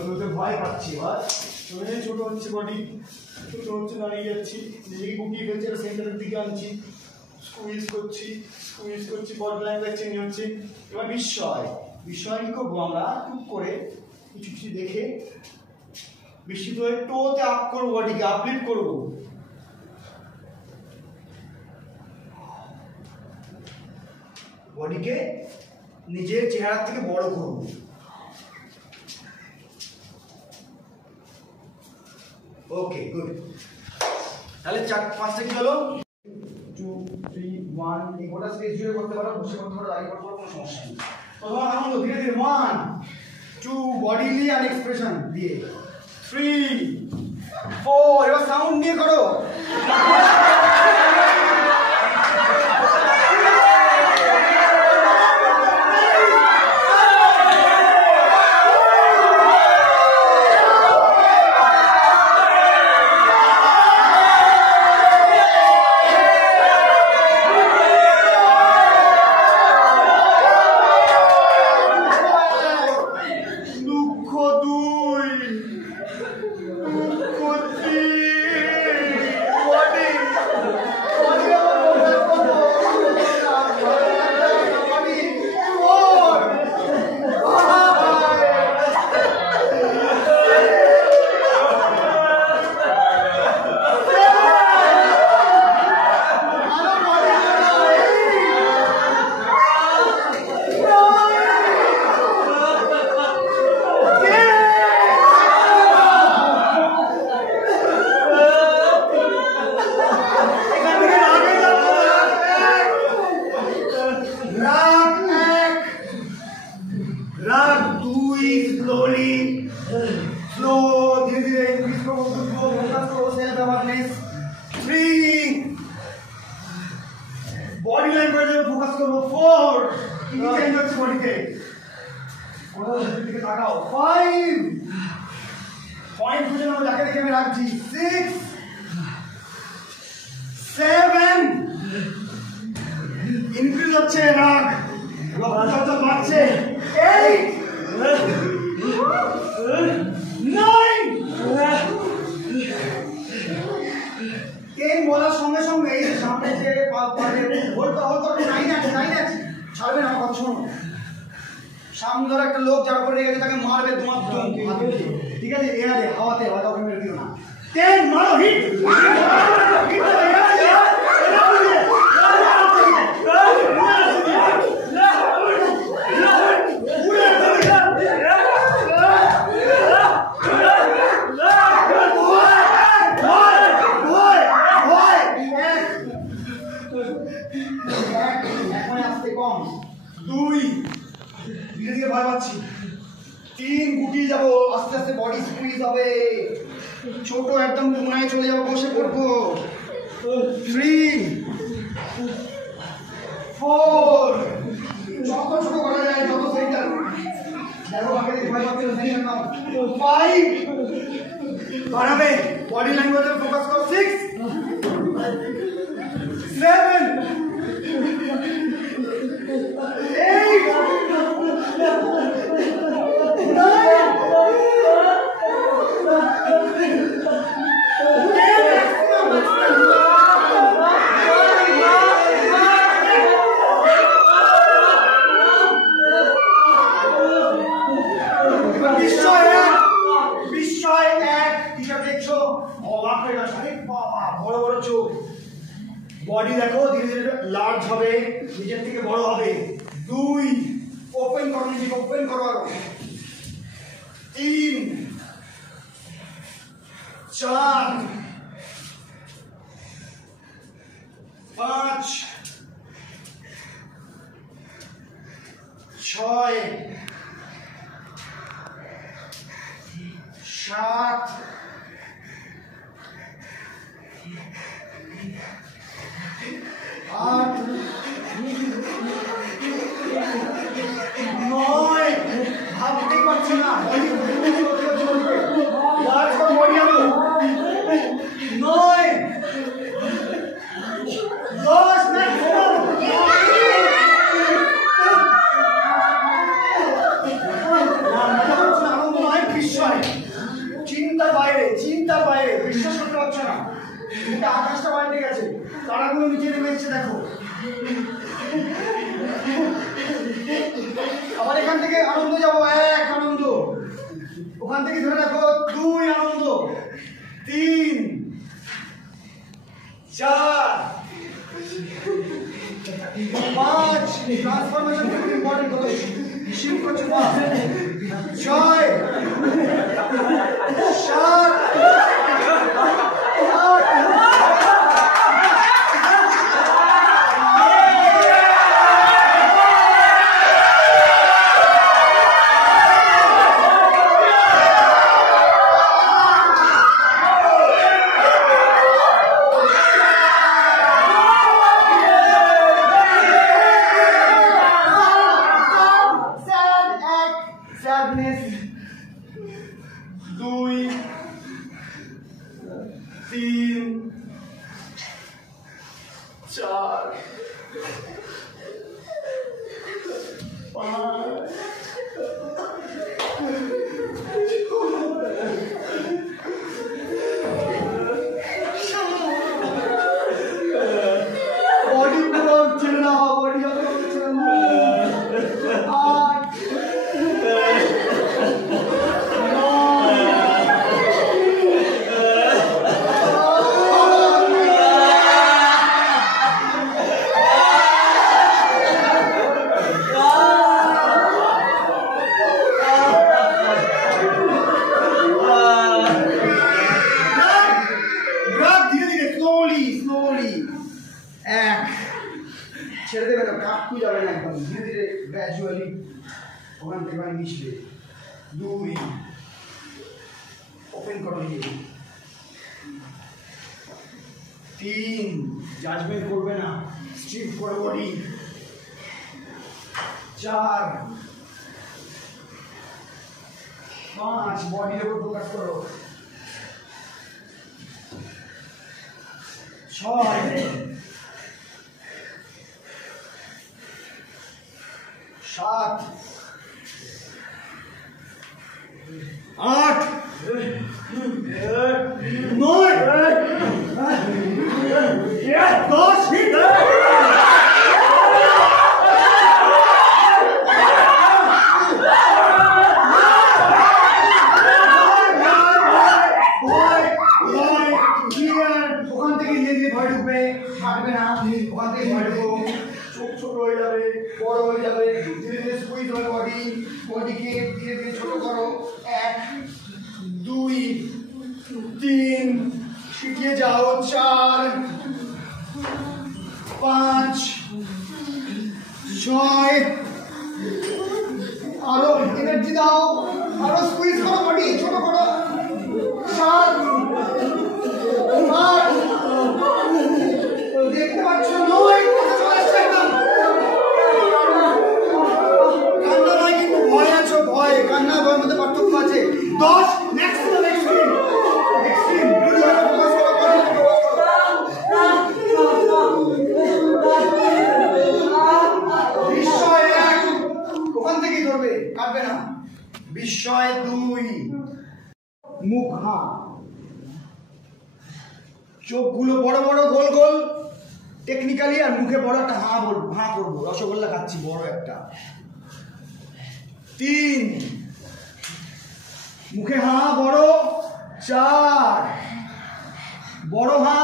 হতে ভয় পাচ্ছি, এবার ছোট হচ্ছে বডি, দাঁড়িয়ে যাচ্ছি, নিজেকে গুটিয়ে ফেলছি, সেন্টারের দিকে আনছি, স্কুইজ করছি, বডি ল্যাঙ্গুয়েজ চেঞ্জ হচ্ছে। এবার বিস্ময় কি করবো আমরা, টুক করে কিছু দেখে বিস্মিত হয়ে টোতে আপ করবো, বডিকে আপলিফট করবো, বডিকে নিজের চেহারা থেকে বড় করবো। ওকে, গুড। তাহলে 5টা কি হলো, 2 3 1, এই গোটা স্পেস জুড়ে করতে পারো, বসে করতে পারো, দাঁড়িয়ে করতে পারো, কোনো সমস্যা নেই। প্রথম আনন্দ, ধীরে ধীরে 1 2 বডিলি আর এক্সপ্রেশন দিয়ে, 3 4 এবার সাউন্ড নিয়ে করো, হচ্ছে বডিতে দিকে তাকাও 5 পয়েন্ট খুঁজে নাও যাকে দেখে আমি রাখছি 6 7 ইনক্রিজ হচ্ছে রাগ রক্তচাপ বাড়ছে 8 10 বলার সঙ্গে সঙ্গে এই সামনে যে বলতে হতো 9 আছে ছাড়বে না আমার কথা শোনো সামনে ধরো একটা লোক যার উপরে রেখেছে তাকে মারবে তোমার ঠিক আছে এরা দে হাওয়াতে হয়তো ওকে মেরে দিও না 10 মারো হিট ভয় পাচ্ছি 3 গুটিয়ে যাবো আস্তে আস্তে বডি স্কুইজ হবে ছোট একদম কোনায় চলে যাবো বসে পড়বো 3 4 যত ছোট করা যায় যত সেন্টার দেখো আগে ভয় পাচ্ছি সেন্টার নাও 5 বাড়াবে বডি ল্যাঙ্গুয়েজে ফোকাস করো 6 7 বডি দেখো ধীরে ধীরে লার্জ হবে নিজের থেকে বড় হবে 2 ওপেন করো নিজেকে ওপেন করো আরো 3 4 5 6 7 8 9 ভাবতে পারছি না বডি আমি 9 10 চিন্তার বাইরে বিশ্বাস করতে পারছো না এটা আকাশটা পাল্টে গেছে তারাগুলো নিচে নেমে এসছে দেখো আবার এখান থেকে আনন্দ যাবো 1 আনন্দ ওখান থেকে ধরে রাখো 2 আনন্দ 3 4 5 ট্রান্সফরমেশন খুব ইম্পর্টেন্ট কথা শিফট করছে 6 ছেড়ে দেবে না কাটু যাবে না একদম ধীরে ধীরে গ্র্যাজুয়ালি ওখান থেকে মিশবে 2 ওপেন করো নিজে 3 জাজমেন্ট করবে না স্ট্রিপ করে বডি 4 5 বডির উপর ফোকাস করো 6 7 8 ওখান থেকে ধীরে ধীরে ভয় ঢুকবে, হাঁটবে না, ওখান থেকে ভয় ঢুকবো, চোখ ছোট হয়ে যাবে, বড় হয়ে যাবে, ধীরে ধীরে স্কুইজ হবে বডিকে ধীরে ধীরে ছোট করো। 1 2 3 শিখিয়ে যাও, 4 5 6 আরো এনার্জি দাও, আরো স্কুইজ করো বডি, ছোট করো। 7 8 দেখতে পাচ্ছ 9 কান্না নয় কিন্তু ভয় আছো, ভয় কান্না ভয়ের মধ্যে পার্থক্য আছে। 10 ম্যাক্সিমাম এক্সট্রিম বিস্ময় 1 ওখান থেকেই ধরবে, কাটবে না। বিস্ময় 2 মুখ হা, চোখগুলো বড় বড় গোল গোল টেকনিক্যালি, আর মুখে বড় একটা হা বলবো, হা করবো, রসগোল্লা খাচ্ছি বড় একটা। 3 মুখে হা বড়। 4 বড় হা,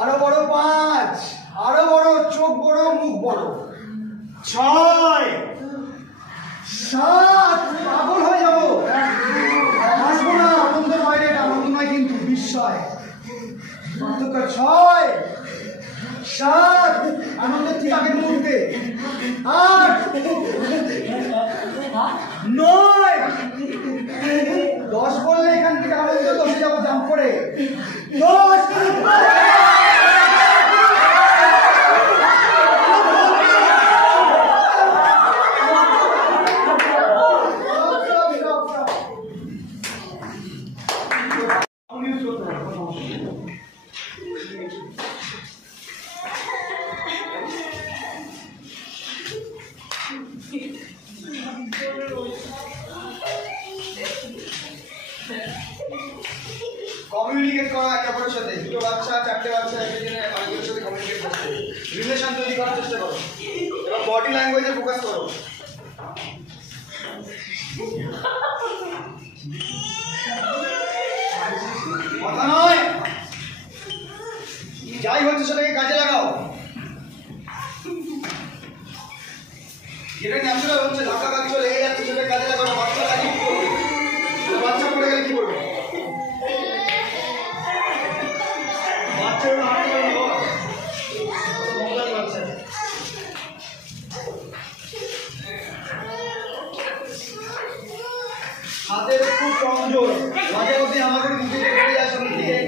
আরো বড়। 5 আরো বড়, চোখ বড়, মুখ বড়। 6 7 পাগল হয়ে যাবো, হাসবো না, আনন্দ নয়, এটা আনন্দ নয় কিন্তু বিস্ময় পার্থক্য। 6 7 আনন্দের ঠিক আগের মুহূর্তে। 8 9 10 বললে এখান থেকে আনন্দ 10 যাবো জাম্প করে। 10 কমিউনিকেট করা একে অপরের সাথে, দুটো বাচ্চা 4টে বাচ্চা একজনের আরেকজনের সাথে কমিউনিকেট করতে, রিলেশন তৈরি করার চেষ্টা করো। এবার বডি ল্যাঙ্গুয়েজে ফোকাস করো। কথা নয়, যাই হচ্ছে সেটাকে কাজে লাগাও। যেটা ন্যাচারাল হচ্ছে, ধাক্কা কাজ লেগে যাচ্ছে, সেটা কাজে লাগানো। বাচ্চা লাগিয়ে কি করবে? বাচ্চা পড়ে গেলে কি করবে? হাতের খুব কমজোর, মাঝে মধ্যে আমাকে দিকে পড়ে যায় সামনের দিকে।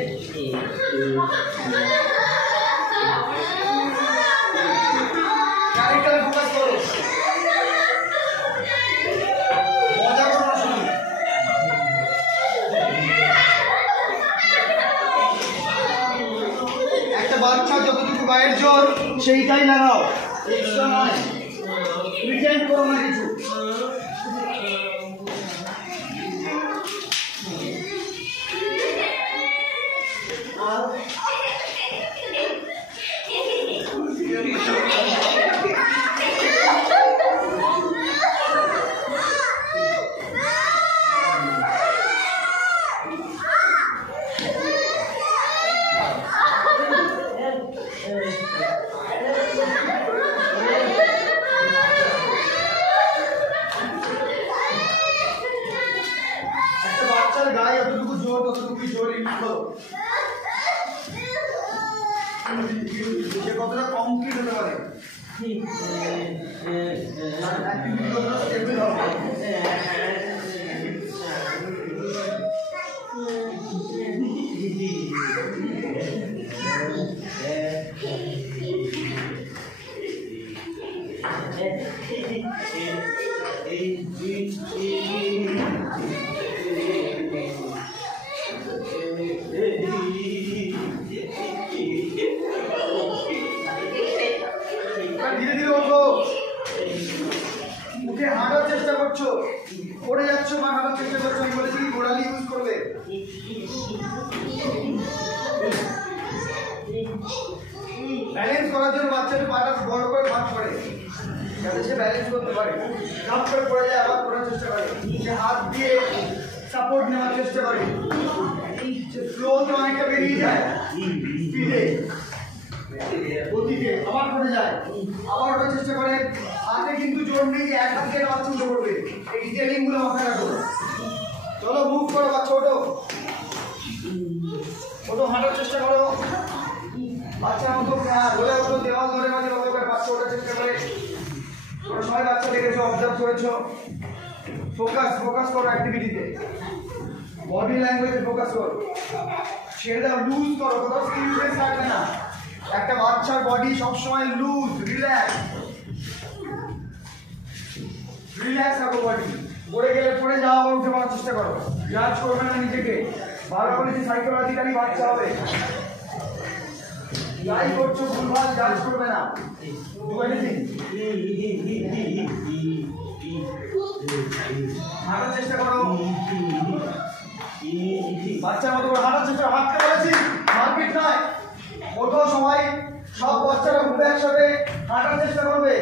ক্যারেক্টারে ফোকাস করো, মজা করো না শুধু। একটা বাচ্চা যতটুকু গায়ের জোর সেইটাই লাগাও, এক্সট্রা নয়, প্রিটেন্ড করো না কিছু। গায়ে যতটুকু জোর ততটুকুই জোর ইউজ করো। সে কতটা কমপ্লিট হতে পারে, স্টেবল হবে। ধীরে ধীরে ওঠো, উঠে হাঁটার চেষ্টা করছো, পড়ে যাচ্ছ বা হাঁটার চেষ্টা করছো। আমি বলেছি কি গোড়ালি ইউজ করবে। ব্যালেন্স করার জন্য বাচ্চাটা পাটা বড় করে ভাগ করে, যাতে সে ব্যালেন্স করতে পারে। ধাপ করে পড়ে যায়, আবার করার চেষ্টা করে, সে হাত দিয়ে সাপোর্ট নেওয়ার চেষ্টা করে, ফ্লো তো অনেকটা বেরিয়ে যায়, স্পিডে গতিতে আবার পড়ে যায়, আবার ওঠার চেষ্টা করে। হাতে কিন্তু জোর নেই যে এক হাত দিয়ে বাচ্চা উঠে পড়বে। এই ডিটেলিং গুলো মাথায় রাখো। চলো মুভ করো বাচ্চা, ওঠো ওঠো, হাঁটার চেষ্টা করো। বাচ্চার মতো ধরে ওঠো, দেওয়াল ধরে মাঝে মতো করে বাচ্চা ওঠার চেষ্টা করে। তোমরা সবাই বাচ্চা দেখেছো, অবজার্ভ করেছো। ফোকাস করো অ্যাক্টিভিটিতে, বডি ল্যাঙ্গুয়েজে ফোকাস করো। ছেড়ে দাও, লুজ করো, কোথাও স্টিফনেস থাকবে না। একটা বাচ্চার বডি সবসময় লুজ, রিল্যাক্স রাখো বডি। পড়ে গেলে পড়ে যাও, আবার উঠে পড়ার চেষ্টা করো। জাজ করবে না নিজেকে, ভালো বলেছি সাইকোলজিক্যালি বাচ্চা হবে। যাই করছো ভুলভাল জাজ করবে না। হাঁটার চেষ্টা করো, বাচ্চার মতো করে হাঁটার চেষ্টা। হাঁটতে বলেছি, মারপিট নয়। ওঠো সবাই, সব বাচ্চারা উঠে একসাথে হাঁটার চেষ্টা করবে,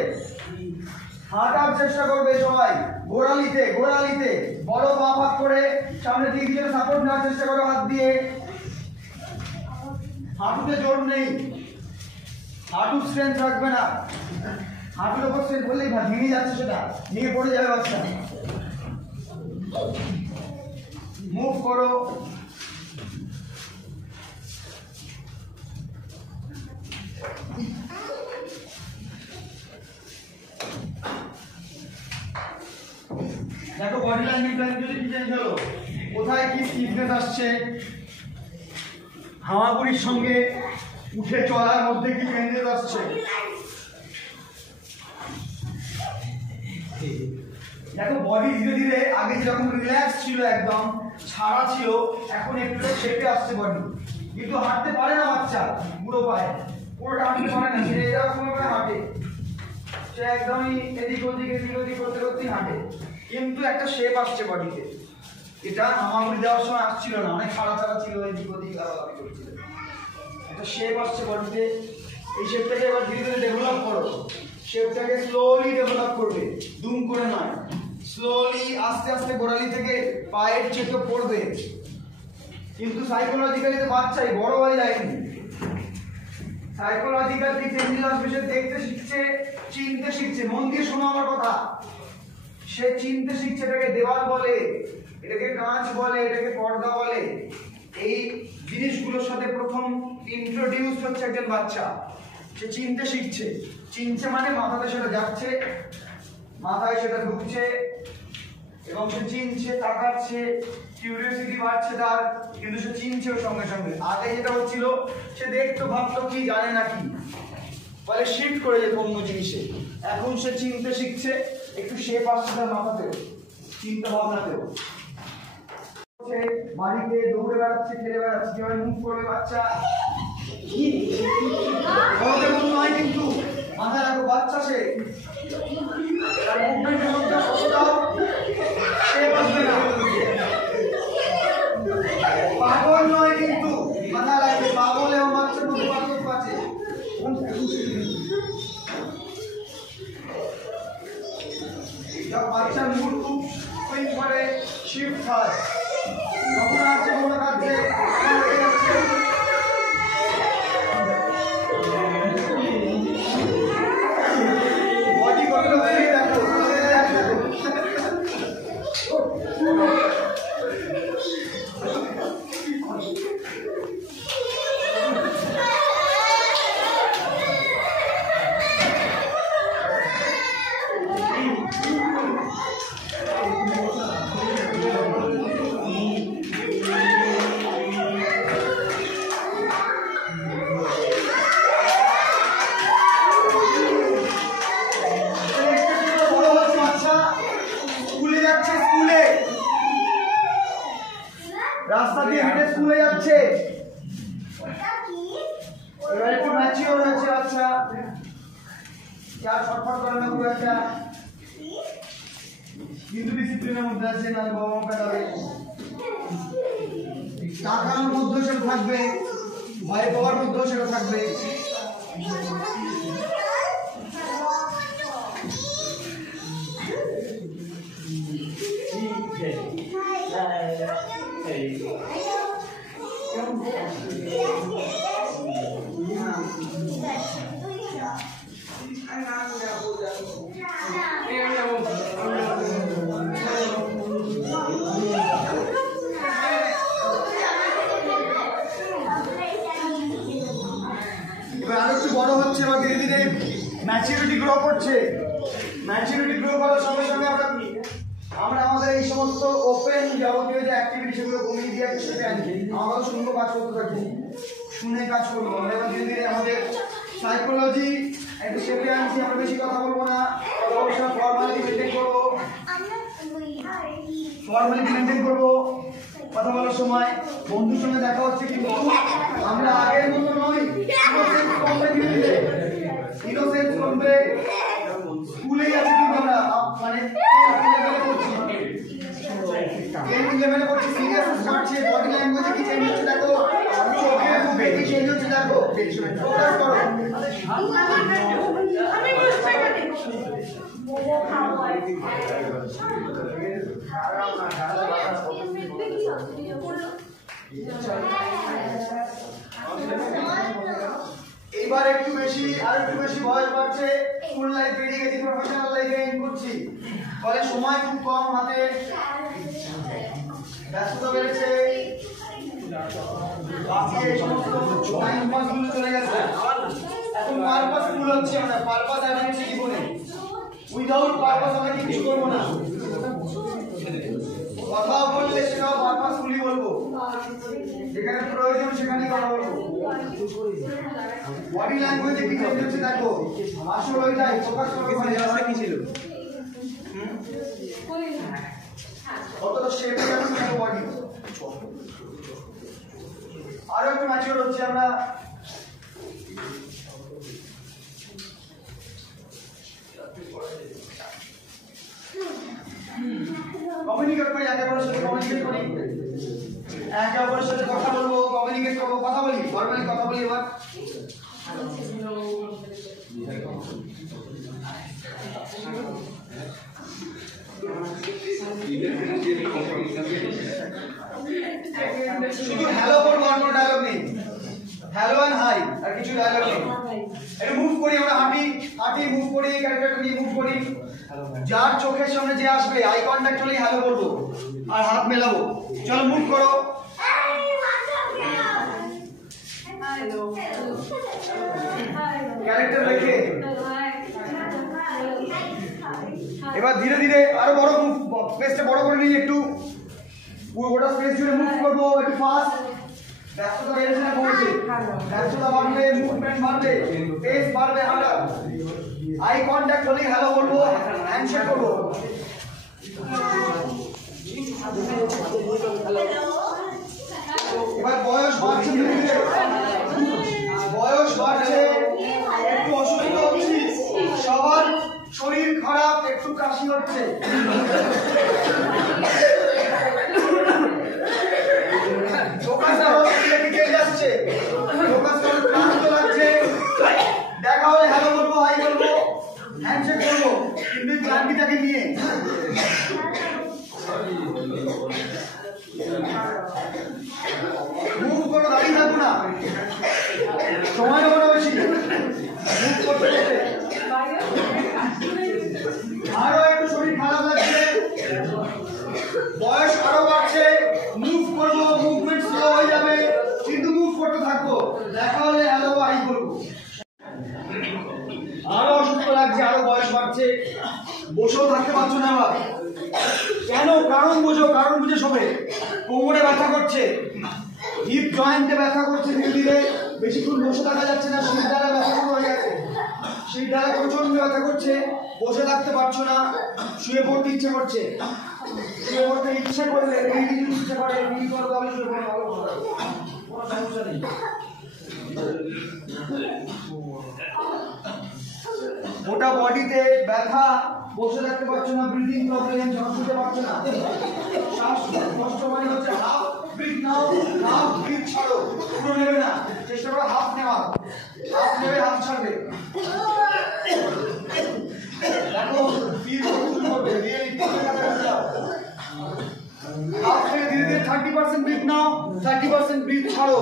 হাঁটার চেষ্টা করবে সবাই। গোড়ালিতে বড় পা ফাঁক করে সামনের দিকে কিছু সাপোর্ট নেওয়ার চেষ্টা করো হাত দিয়ে। হাঁটুতে জোর নেই, হাঁটু স্ট্রেংথ রাখবে না। হাঁটুর ওপর স্ট্রেংথ বললেই ভেঙে যাচ্ছে, সেটা ভেঙে পড়ে যাবে বাচ্চা। মুভ করো, দেখো বডি ল্যাঙ্গুয়েজ কি চেঞ্জ হলো, কোথায় কি স্টিফনেস আসছে, হামাগুড়ির সঙ্গে উঠে চলার মধ্যে কি চেঞ্জেস আসছে। দেখো বডি ধীরে ধীরে আগে যেরকম রিল্যাক্স ছিল, একদম ছাড়া ছিল, এখন একটু শেপে আসছে বডি। কিন্তু হাঁটতে পারে না বাচ্চা, বুড়ো পায়, পুরোটা হাঁটতে পারে না, সে এরকম ভাবে হাঁটে, সে একদমই এদিক ওদিক করতে করতেই হাঁটে। কিন্তু একটা শেপ আসছে বডিতে, এটা হামাগুড়ি দেওয়ার সময় আসছিল না, অনেক ছাড়া ছিল, এদিক ওদিক লাফালাফি করছিল। একটা শেপ আসছে বডিতে, এই শেপটাকে এবার ধীরে ধীরে ডেভেলপ করো। শেপটাকে স্লোলি ডেভেলপ করবে, দুম করে নয়, স্লোলি আস্তে আস্তে গোড়ালি থেকে পায়ের চেপে পড়বে। কিন্তু সাইকোলজিক্যালি তো বাচ্চাই বড় হয়ে যায়নি। সাইকোলজিক্যাল দিক চেঞ্জ আসবে, সে দেখতে শিখছে, চিনতে শিখছে। মন দিয়ে শোনো আমার কথা, সে চিনতে শিখছে। এটাকে দেওয়াল বলে, এটাকে কাঁচ বলে, এটাকে পর্দা বলে। এই জিনিসগুলোর সাথে প্রথম ইন্ট্রোডিউস হচ্ছে একজন বাচ্চা। সে চিনতে শিখছে, চিনছে মানে মাথাতে সেটা যাচ্ছে, মাথায় সেটা ঢুকছে, এবং সে চিনছে, তাকাচ্ছে, কিউরিওসিটি বাড়ছে তার, কিন্তু সে চিনছে ওর সঙ্গে সঙ্গে। আগে যেটা হচ্ছিল, সে দেখতো, ভাবতো কি, জানে না কি, ফলে শিফট করে যেত অন্য জিনিসে। এখন সে চিনতে শিখছে, একটু শেপ আসছে তার মাথাতেও, চিন্তা ভাবনাতেও। বাড়িতে দৌড়ে বেড়াচ্ছে, খেলে বেড়াচ্ছে, কিভাবে মুভ করবে বাচ্চা, বড়দের মতো নয় কিন্তু, মাথায় রাখো বাচ্চা সে, তার মুভমেন্টের মধ্যে অতটাও শেপ আসবে না। পাগল নয় কিন্তু, মাথায় রাখবে, পাগল এবং বাচ্চার মধ্যে পার্থক্য আছে। বাচ্চার মুড খুব সুইং করে, শিফট হয়, কখনো আসছে কখনো কাটছে, বডি কতটা হয়ে দেখো। ফুলে যাচ্ছে। এবার একটু ম্যাচিওর হয়েছে বাচ্চা, যা ছটফট করে না খুব একটা, কিন্তু ডিসিপ্লিনের মধ্যে আছে, না বাবা মা পেটাবে। টাকার মধ্যে সেটা থাকবে, ভয় পাওয়ার মধ্যেও সেটা থাকবে। এবার আরো একটু বড় হচ্ছে, এবার ধীরে ধীরে ম্যাচুরিটি গ্রো করছে। ম্যাচুরিটি গ্রো করার সঙ্গে সঙ্গে আমরা আমাদের এই সমস্ত ওপেন যাবতীয় যে অ্যাক্টিভিটি সেগুলো কমিয়ে দিয়ে সেটা আনছি। আমারও শুনবো, কাজ করতে থাকি, শুনে কাজ করবো। আমরা এবার ধীরে ধীরে আমাদের সাইকোলজি একটু শেপে আনছি। আমরা বেশি কথা বলবো না, ফর্মালিটি মেনটেন করবো, ফর্মালিটি মেনটেন করবো। কথা বলার সময় বন্ধুর সঙ্গে দেখা হচ্ছে, কিন্তু আমরা আগের মতো নই। ইনোসেন্স কমবে, ধীরে ধীরে ইনোসেন্স কমবে। স্কুলেই আছি কিন্তু আমরা, মানে লেভেলে করছি, সিরিয়াসনেস বাড়ছে, বডি ল্যাঙ্গুয়েজে কি চেঞ্জ হচ্ছে দেখো, চোখে মুখে কি চেঞ্জ হচ্ছে দেখো, ফোকাস করো। এবার একটু বেশি, আর একটু বেশি বয়স বাড়ছে, স্কুল লাইফ বেরিয়ে গেছি, প্রফেশনাল লাইফে এন্ড করছি, ফলে সময় খুব কম হাতে, ব্যস্ততা বেড়েছে, আজকে এই সমস্ত টাইম পাস গুলো চলে গেছে। এখন পারপাস ফুল হচ্ছে, আমরা পারপাস অ্যাড হচ্ছে জীবনে। উইদাউট পারপাস আমরা কিছু করবো না। কথা বললে সেটাও পারপাস ফুলি বলবো, যেখানে প্রয়োজন সেখানেই কথা বলবো। বডি ল্যাঙ্গুয়েজে কি চেঞ্জ হচ্ছে দেখো, আসল ওইটাই ফোকাস করো। কি ছিল কতটা শেপে যাচ্ছে দেখো বডি। আরো একটু ম্যাচিওর হচ্ছে আমরা। কমিউনিকেট করি, একে অপরের সাথে কমিউনিকেট করি, একে অপরের সাথে কথা বলবো, কমিউনিকেট করবো, কথা বলি, ফর্মালি কথা বলি। এবার শুধু হ্যালো বলবো, আর কোনো ডায়লগ নেই। হ্যালো এন্ড হাই, আর কিছু ডায়লগ নেই। এটা মুভ করি, আমরা হাঁটি হাঁটি মুভ করি, ক্যারেক্টারটা নিয়ে মুভ করি। যার চোখের সামনে যে আসবে আই কন্ট্যাক্ট হলেই হ্যালো বলবো আর হাত মেলাবো। চলো মুভ করো। ক্যারেক্টার রেখে এবার ধীরে ধীরে আরো বড় মুভ, স্পেসটা বড় করে নিয়ে একটু ওটা স্পেস জুড়ে মুভ করবো একটু ফাস্ট। ব্যস্ততা বেড়েছে না কমেছে? ব্যস্ততা বাড়বে, মুভমেন্ট বাড়বে, পেস বাড়বে, হাঁটা। আই কন্ট্যাক্ট হলেই হ্যালো বলবো, হ্যান্ডশেক করবো। এবার বয়স বাড়ছে, ধীরে ধীরে বয়স বাড়ছে, একটু অসুস্থ হচ্ছি, সবার শরীর খারাপ, একটু কাশি হচ্ছে। দেখা হলে হ্যালো বলবো, হাই বলবো, হ্যান্ডশেক করবো, কিন্তু ক্লান্তিটাকে নিয়ে। মুভ করো, দাঁড়িয়ে থাকবো না, সময় নেবো না বেশি। মুভ করতে করতে আরো একটু শরীর খারাপ লাগছে, বয়স আরো বাড়ছে, মুভ করবো, মুভমেন্ট স্লো হয়ে যাবে, কিন্তু মুভ করতে থাকবো। দেখা হলে হ্যালো হাই করবো। আরো অসুস্থ লাগছে, আরো বয়স বাড়ছে, বসেও থাকতে পারছো না। আবার কেন? কারণ বুঝো, কারণ বুঝে শোবে। কোমরে ব্যথা করছে, হিপ জয়েন্টে ব্যথা করছে, ধীরে ধীরে বেশিক্ষণ বসে থাকা যাচ্ছে না, শরীর দ্বারা ব্যথা শুরু হয়ে গেছে, শরীর দ্বারা প্রচন্ড ব্যথা করছে, বসে থাকতে পারছো না, শুয়ে পড়তে ইচ্ছে করছে। তুমি করতে ইচ্ছে করলে এই যদি ইচ্ছে করে এই করবে আমি শুরু করে ভালো কথা কোনো সমস্যা নেই। গোটা বডিতে ব্যথা, বসে থাকতে পারছো না, ব্রিদিং প্রবলেম, শ্বাস নিতে পারছো না, শ্বাস কষ্ট মানে হচ্ছে হাফ ব্রিথ নাও, হাফ ব্রিথ ছাড়ো, পুরো নেবে না, চেষ্টা করো হাফ নেওয়া, হাফ নেবে হাফ ছাড়বে। দেখো ফিল শুরু করবে, রিয়েলি হাফ থেকে ধীরে ধীরে 30% ব্রিথ নাও, 30% ব্রিথ ছাড়ো।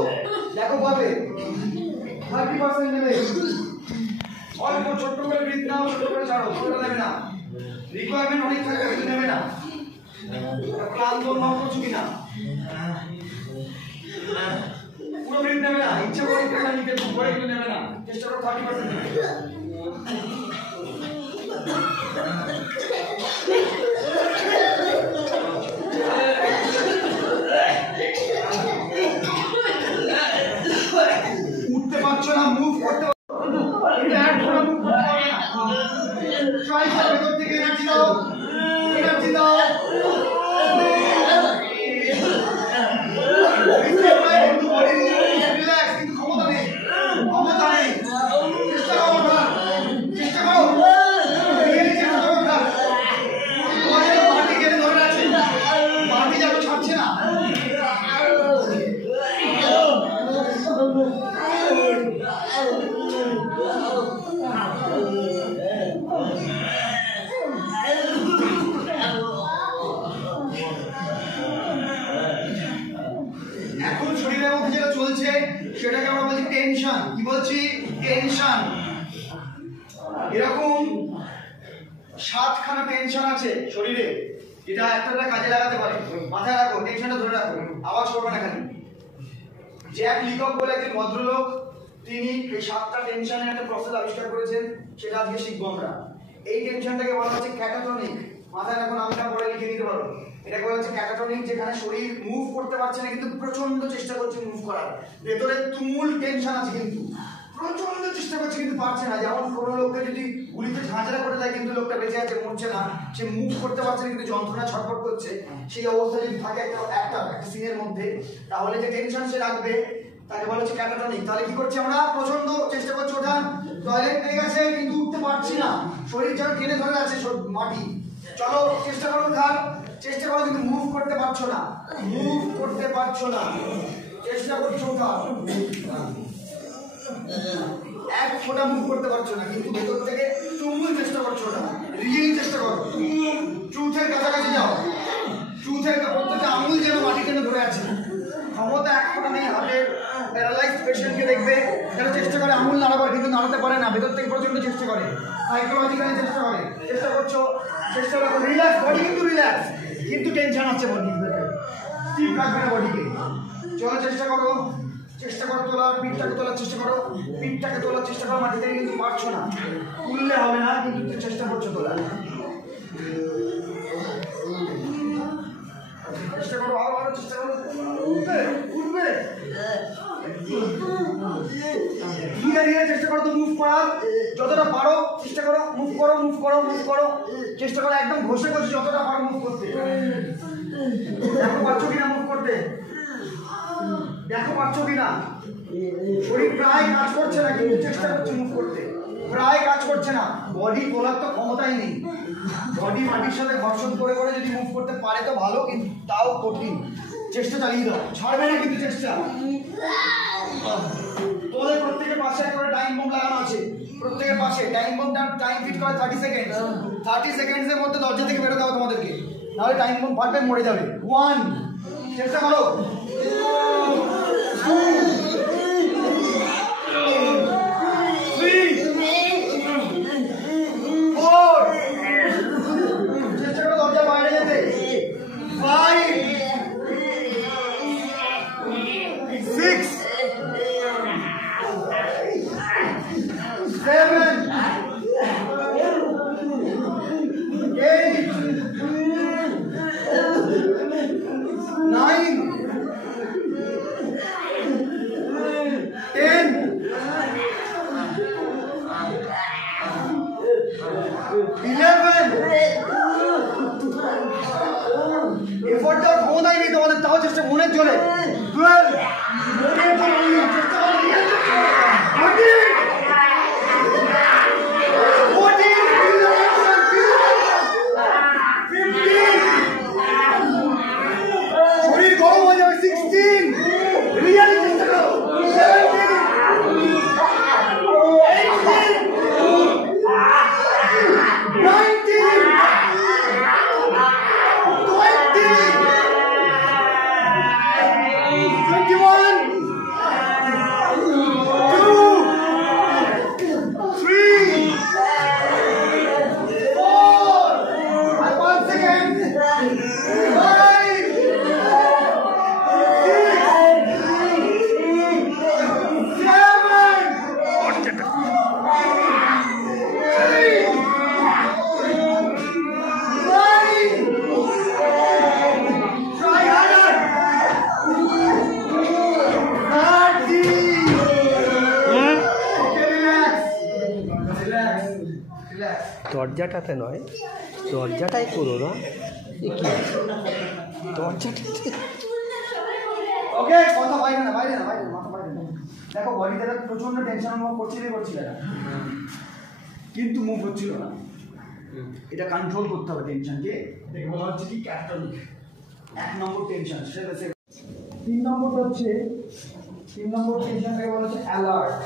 দেখো পাবে 30% নেবে, অল্প ছোট্ট করে ব্রিথ নাও, ছোট্ট করে ছাড়ো, পুরোটা নেবে না। রিকোয়ারমেন্ট অনেক থাকে কিন্তু নেবে না, ক্লান্ত অনুভব করছো কিনা, পুরো ব্রিথ নেবে না, ইচ্ছা করে পুরোটা নিতে পরে কিন্তু নেবে না, চেষ্টা করো 30% নেবে। উঠতে পারছো না, মুভ করতে ট্রাই করো, ভেতর থেকে এনার্জি দাও, এনার্জি দাও। রিল্যাক্স, কিন্তু ক্ষমতা নেই, ক্ষমতা নেই, চেষ্টা করো না, চেষ্টা করো, চেষ্টা করো না। মাটি কেটে ধরে আছে, মাটি যেন ছাড়ছে না। এখন শরীরের মধ্যে যেটা চলছে সেটাকে আমরা বলছি টেনশন। কি বলছি? টেনশন। এরকম 7খানা টেনশন আছে শরীরে, এটা একটা কাজে লাগাতে পারে। মাথায় রাখো, টেনশনটা ধরে রাখো, আওয়াজ করবে না খালি। জ্যাক লিকক বলে একজন ভদ্রলোক, তিনি এই 7টা টেনশনের একটা প্রসেস আবিষ্কার করেছেন, সেটা আজকে শিখবো আমরা। এই টেনশনটাকে বলা হচ্ছে ক্যাটাটনিক। মাথায় রাখো, নামটা পরে লিখে নিতে পারো। এটাকে বলা হচ্ছে ক্যাটাটনিক, যেখানে শরীর মুভ করতে পারছে না কিন্তু প্রচন্ড চেষ্টা করছে মুভ করার, ভেতরে তুমুল টেনশন আছে কিন্তু প্রচন্ড চেষ্টা করছে কিন্তু পারছে না। যেমন কোনো লোককে যদি গুলিতে ঝাঁঝরা করে দেয় কিন্তু লোকটা বেঁচে আছে, মরছে না, সে মুভ করতে পারছে না কিন্তু যন্ত্রণা ছটফট করছে, সেই অবস্থা যদি থাকে একটা সিনের মধ্যে, তাহলে যে টেনশন সে রাখবে তাকে বলা হচ্ছে ক্যাটাটনিক। তাহলে কি করছি আমরা? প্রচন্ড চেষ্টা করছি, ওঠা টয়লেট পেয়ে গেছে কিন্তু উঠতে পারছি না, শরীর যেন টেনে ধরে আছে মাটি। চলো চেষ্টা করো, ওঠার চেষ্টা করো কিন্তু মুভ করতে পারছো না, মুভ করতে পারছো না, চেষ্টা করছো ওঠা, এক ফোঁটা মুভ করতে পারছো না কিন্তু ভেতর থেকে তুমুল চেষ্টা করছো না, রিয়েলি চেষ্টা করো। ট্রুথের কাছাকাছি যাও, ট্রুথের প্রত্যেকটা আঙুল যেন মাটি টেনে ধরে আছে, ক্ষমতা এক ফোঁটা নেই হাতের। প্যারালাইজড পেশেন্টকে দেখবে যারা চেষ্টা করে আঙুল নাড়াবার কিন্তু নাড়াতে পারে না, ভেতর থেকে প্রচন্ড চেষ্টা করে, সাইকোলজিক্যালি চেষ্টা করে। চেষ্টা করছো, চেষ্টা করো, রিল্যাক্স, বডি কিন্তু রিল্যাক্স, কিন্তু টেনশন আছে বডি, স্টিফ রাখবে না বডিকে। চলো চেষ্টা করো, চেষ্টা করো তোলার, পিঠটাকে তোলার চেষ্টা করো, পিঠটাকে তোলার চেষ্টা করো, মাটি থেকে কিন্তু পারছো না, তুললে হবে না কিন্তু চেষ্টা করছো তোলার, চেষ্টা করো, আরো চেষ্টা করো, উঠবে উঠবে, ধীরে ধীরে চেষ্টা করো তো মুভ করার, যতটা পারো চেষ্টা করো, মুভ করো, মুভ করো, মুভ করো, চেষ্টা করো একদম ঘষে ঘষে যতটা পারো মুভ করতে। দেখো পারছো কিনা মুভ করতে, দেখো পারছো কিনা। শরীর প্রায় কাজ করছে না কিন্তু চেষ্টা করছে মুভ করতে, প্রায় কাজ করছে না। বডি তোলার তো ক্ষমতাই নেই, বডি মাটির সাথে ঘর্ষণ করে করে যদি মুভ করতে পারে তো ভালো, কিন্তু তাও কঠিন। চেষ্টা চালিয়ে দাও, ছাড়বে না কিন্তু চেষ্টা। তোমাদের প্রত্যেকের পাশে একটা করে টাইম বম লাগানো আছে, প্রত্যেকের পাশে টাইম বমটা টাইম ফিট করে 30 সেকেন্ড। 30 সেকেন্ডের মধ্যে দরজা থেকে বেরোতে হবে তোমাদেরকে, নাহলে টাইম বম ফাটবে, মরে যাবে। 1, চেষ্টা করো, 2, 3, 4, চেষ্টা করো দরজার বাইরে যেতে, 5, 6, 7, 8, 9, 10, 11, জোরে 12 শরীর গরম হয়ে যাবে 16 রিয়ালি চেষ্টা করো 12 দরজাটাতে নয়, দরজাটাই করো না, এ কি দরজাটাতে। ওকে কথা বাইরে না মাথা বাইরে না। দেখো বডিতে প্রচন্ড টেনশন অনুভব করছিলে না, কিন্তু মুভ হচ্ছিল না। এটা কন্ট্রোল করতে হবে টেনশনকে, দেখে বলা হচ্ছে কি ক্যাটাটনিক। 1 নম্বর টেনশন। 3 নম্বরটা হচ্ছে 3 নম্বর টেনশনটাকে বলা হচ্ছে অ্যালার্ট।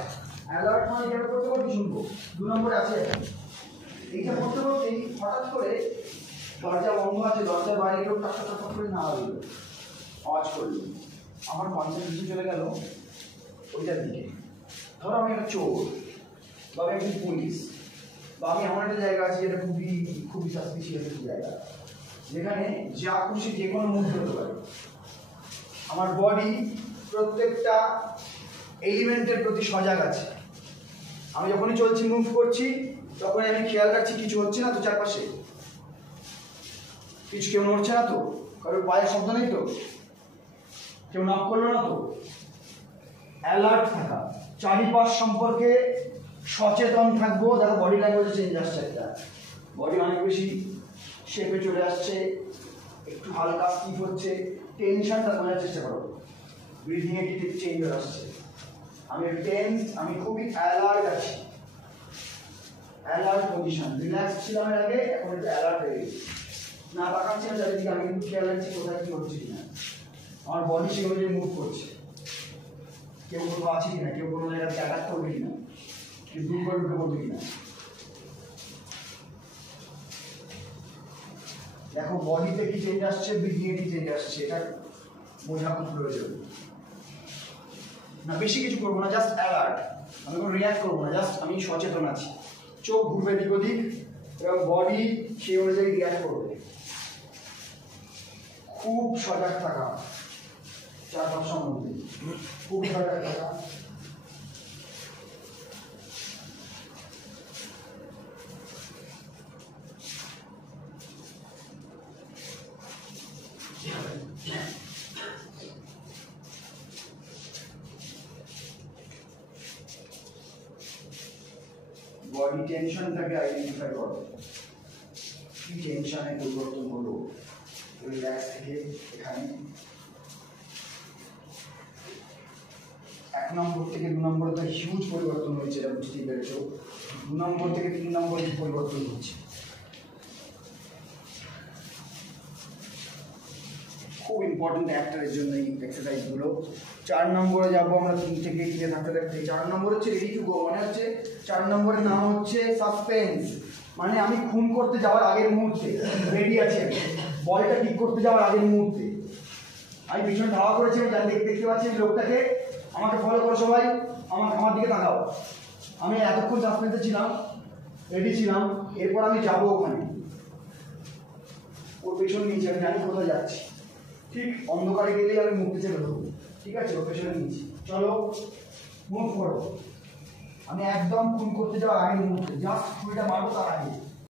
অ্যালার্ট মানে যেটা করতে পারবি শুনবো। 2 নম্বরে আছে এইটা করতে করতেই হঠাৎ করে দরজা বন্ধ আছে, দরজার বাইরে কেউ টাক টাক টাক করে না দিল, আওয়াজ করলো, আমার কনসেন্ট্রেশন চলে গেল ওইটার দিকে। ধরো আমি একটা চোর, বা আমি একজন পুলিশ, বা আমি এমন একটা জায়গা আছে যেটা খুবই সাসপিশিয়াস একটা জায়গা, যেখানে যা খুশি যে কোনো মুহূর্তে হতে পারে। আমার বডি প্রত্যেকটা এলিমেন্টের প্রতি সজাগ আছে। আমি যখনই চলছি, মুভ করছি, তখনই আমি খেয়াল রাখছি কিছু হচ্ছে না তো চারপাশে, কিছু কেউ নড়ছে না তো, কারোর পায়ের শব্দ নেই তো, কেউ নক করলো না তো। অ্যালার্ট থাকা, চারিপাশ সম্পর্কে সচেতন থাকবো। দেখো বডি ল্যাঙ্গুয়েজে চেঞ্জ আসছে, একটা বডি অনেক বেশি শেপে চলে আসছে, একটু হালকা স্টিফ হচ্ছে, টেনশনটা বোঝার চেষ্টা করো। ব্রিদিং এ কি চেঞ্জ আসছে, আমি টেন্স, আমি খুবই অ্যালার্ট আছি, অ্যালার্ট পজিশন। রিল্যাক্স ছিলাম এর আগে, এখন একটু অ্যালার্ট হয়ে গেছি, না তাকাচ্ছি না চারিদিকে, আমি কিন্তু খেয়াল রাখছি কোথায় কি হচ্ছে কিনা, আমার বডি সেই অনুযায়ী মুভ করছে, কেউ কোথাও আছে কিনা, কেউ কোনো জায়গাতে অ্যাটাক করবে কিনা, কেউ দূর করে ঢুকে পড়বে কিনা। দেখো বডিতে কি চেঞ্জ আসছে, ব্রিদিং এ কি চেঞ্জ আসছে, এটা বোঝা খুব প্রয়োজন। না বেশি কিছু করবো না, জাস্ট অ্যালার্ট, আমি কোনো রিয়াক্ট করবো না, জাস্ট আমি সচেতন আছি। চোখ ঘুরবে এদিক ওদিক এবং বডি সেই অনুযায়ী রিয়াক্ট করবে। খুব সজাগ থাকা, চারপাশ সম্বন্ধে খুব সজাগ থাকা। বডি টেনশনটাকে আইডেন্টিফাই করো, কি টেনশনে পরিবর্তন হলো, রিল্যাক্স থেকে এখানে 1 নম্বর থেকে 2 নম্বরে তো হিউজ পরিবর্তন হয়েছে, এটা বুঝতেই পেরেছো। 2 নম্বর থেকে 3 নম্বরে পরিবর্তন হচ্ছে, খুব ইম্পর্টেন্ট অ্যাক্টরের জন্য এই এক্সারসাইজগুলো। 4 নম্বরে যাবো আমরা, 3 থেকে টিকে থাকতে থাকতে। 4 নম্বর হচ্ছে রেডি টু গো, মানে হচ্ছে 4 নম্বরের নাম হচ্ছে সাসপেন্স, মানে আমি খুন করতে যাওয়ার আগের মুহূর্তে রেডি আছি, বলটা ঠিক করতে যাওয়ার আগের মুহূর্তে। আমি পিছনে ধাওয়া করেছি, আমি দেখতে পাচ্ছি লোকটাকে, আমাকে ফলো করো সবাই, আমার দিকে তাকাও। আমি এতক্ষণ সাসপেন্সে ছিলাম, রেডি ছিলাম, এরপর আমি যাবো ওখানে, ওর পেছন নিচে, আমি জানি কোথায় যাচ্ছি, ঠিক অন্ধকারে গেলেই আমি মুখ চেপে দেবো, ঠিক আছে, ওর পেছনে নিচ্ছি, চলো মুভ করো। আমি একদম খুন করতে যাওয়ার আগের মুহূর্তে, জাস্ট ছুরিটা মারবো তার আগে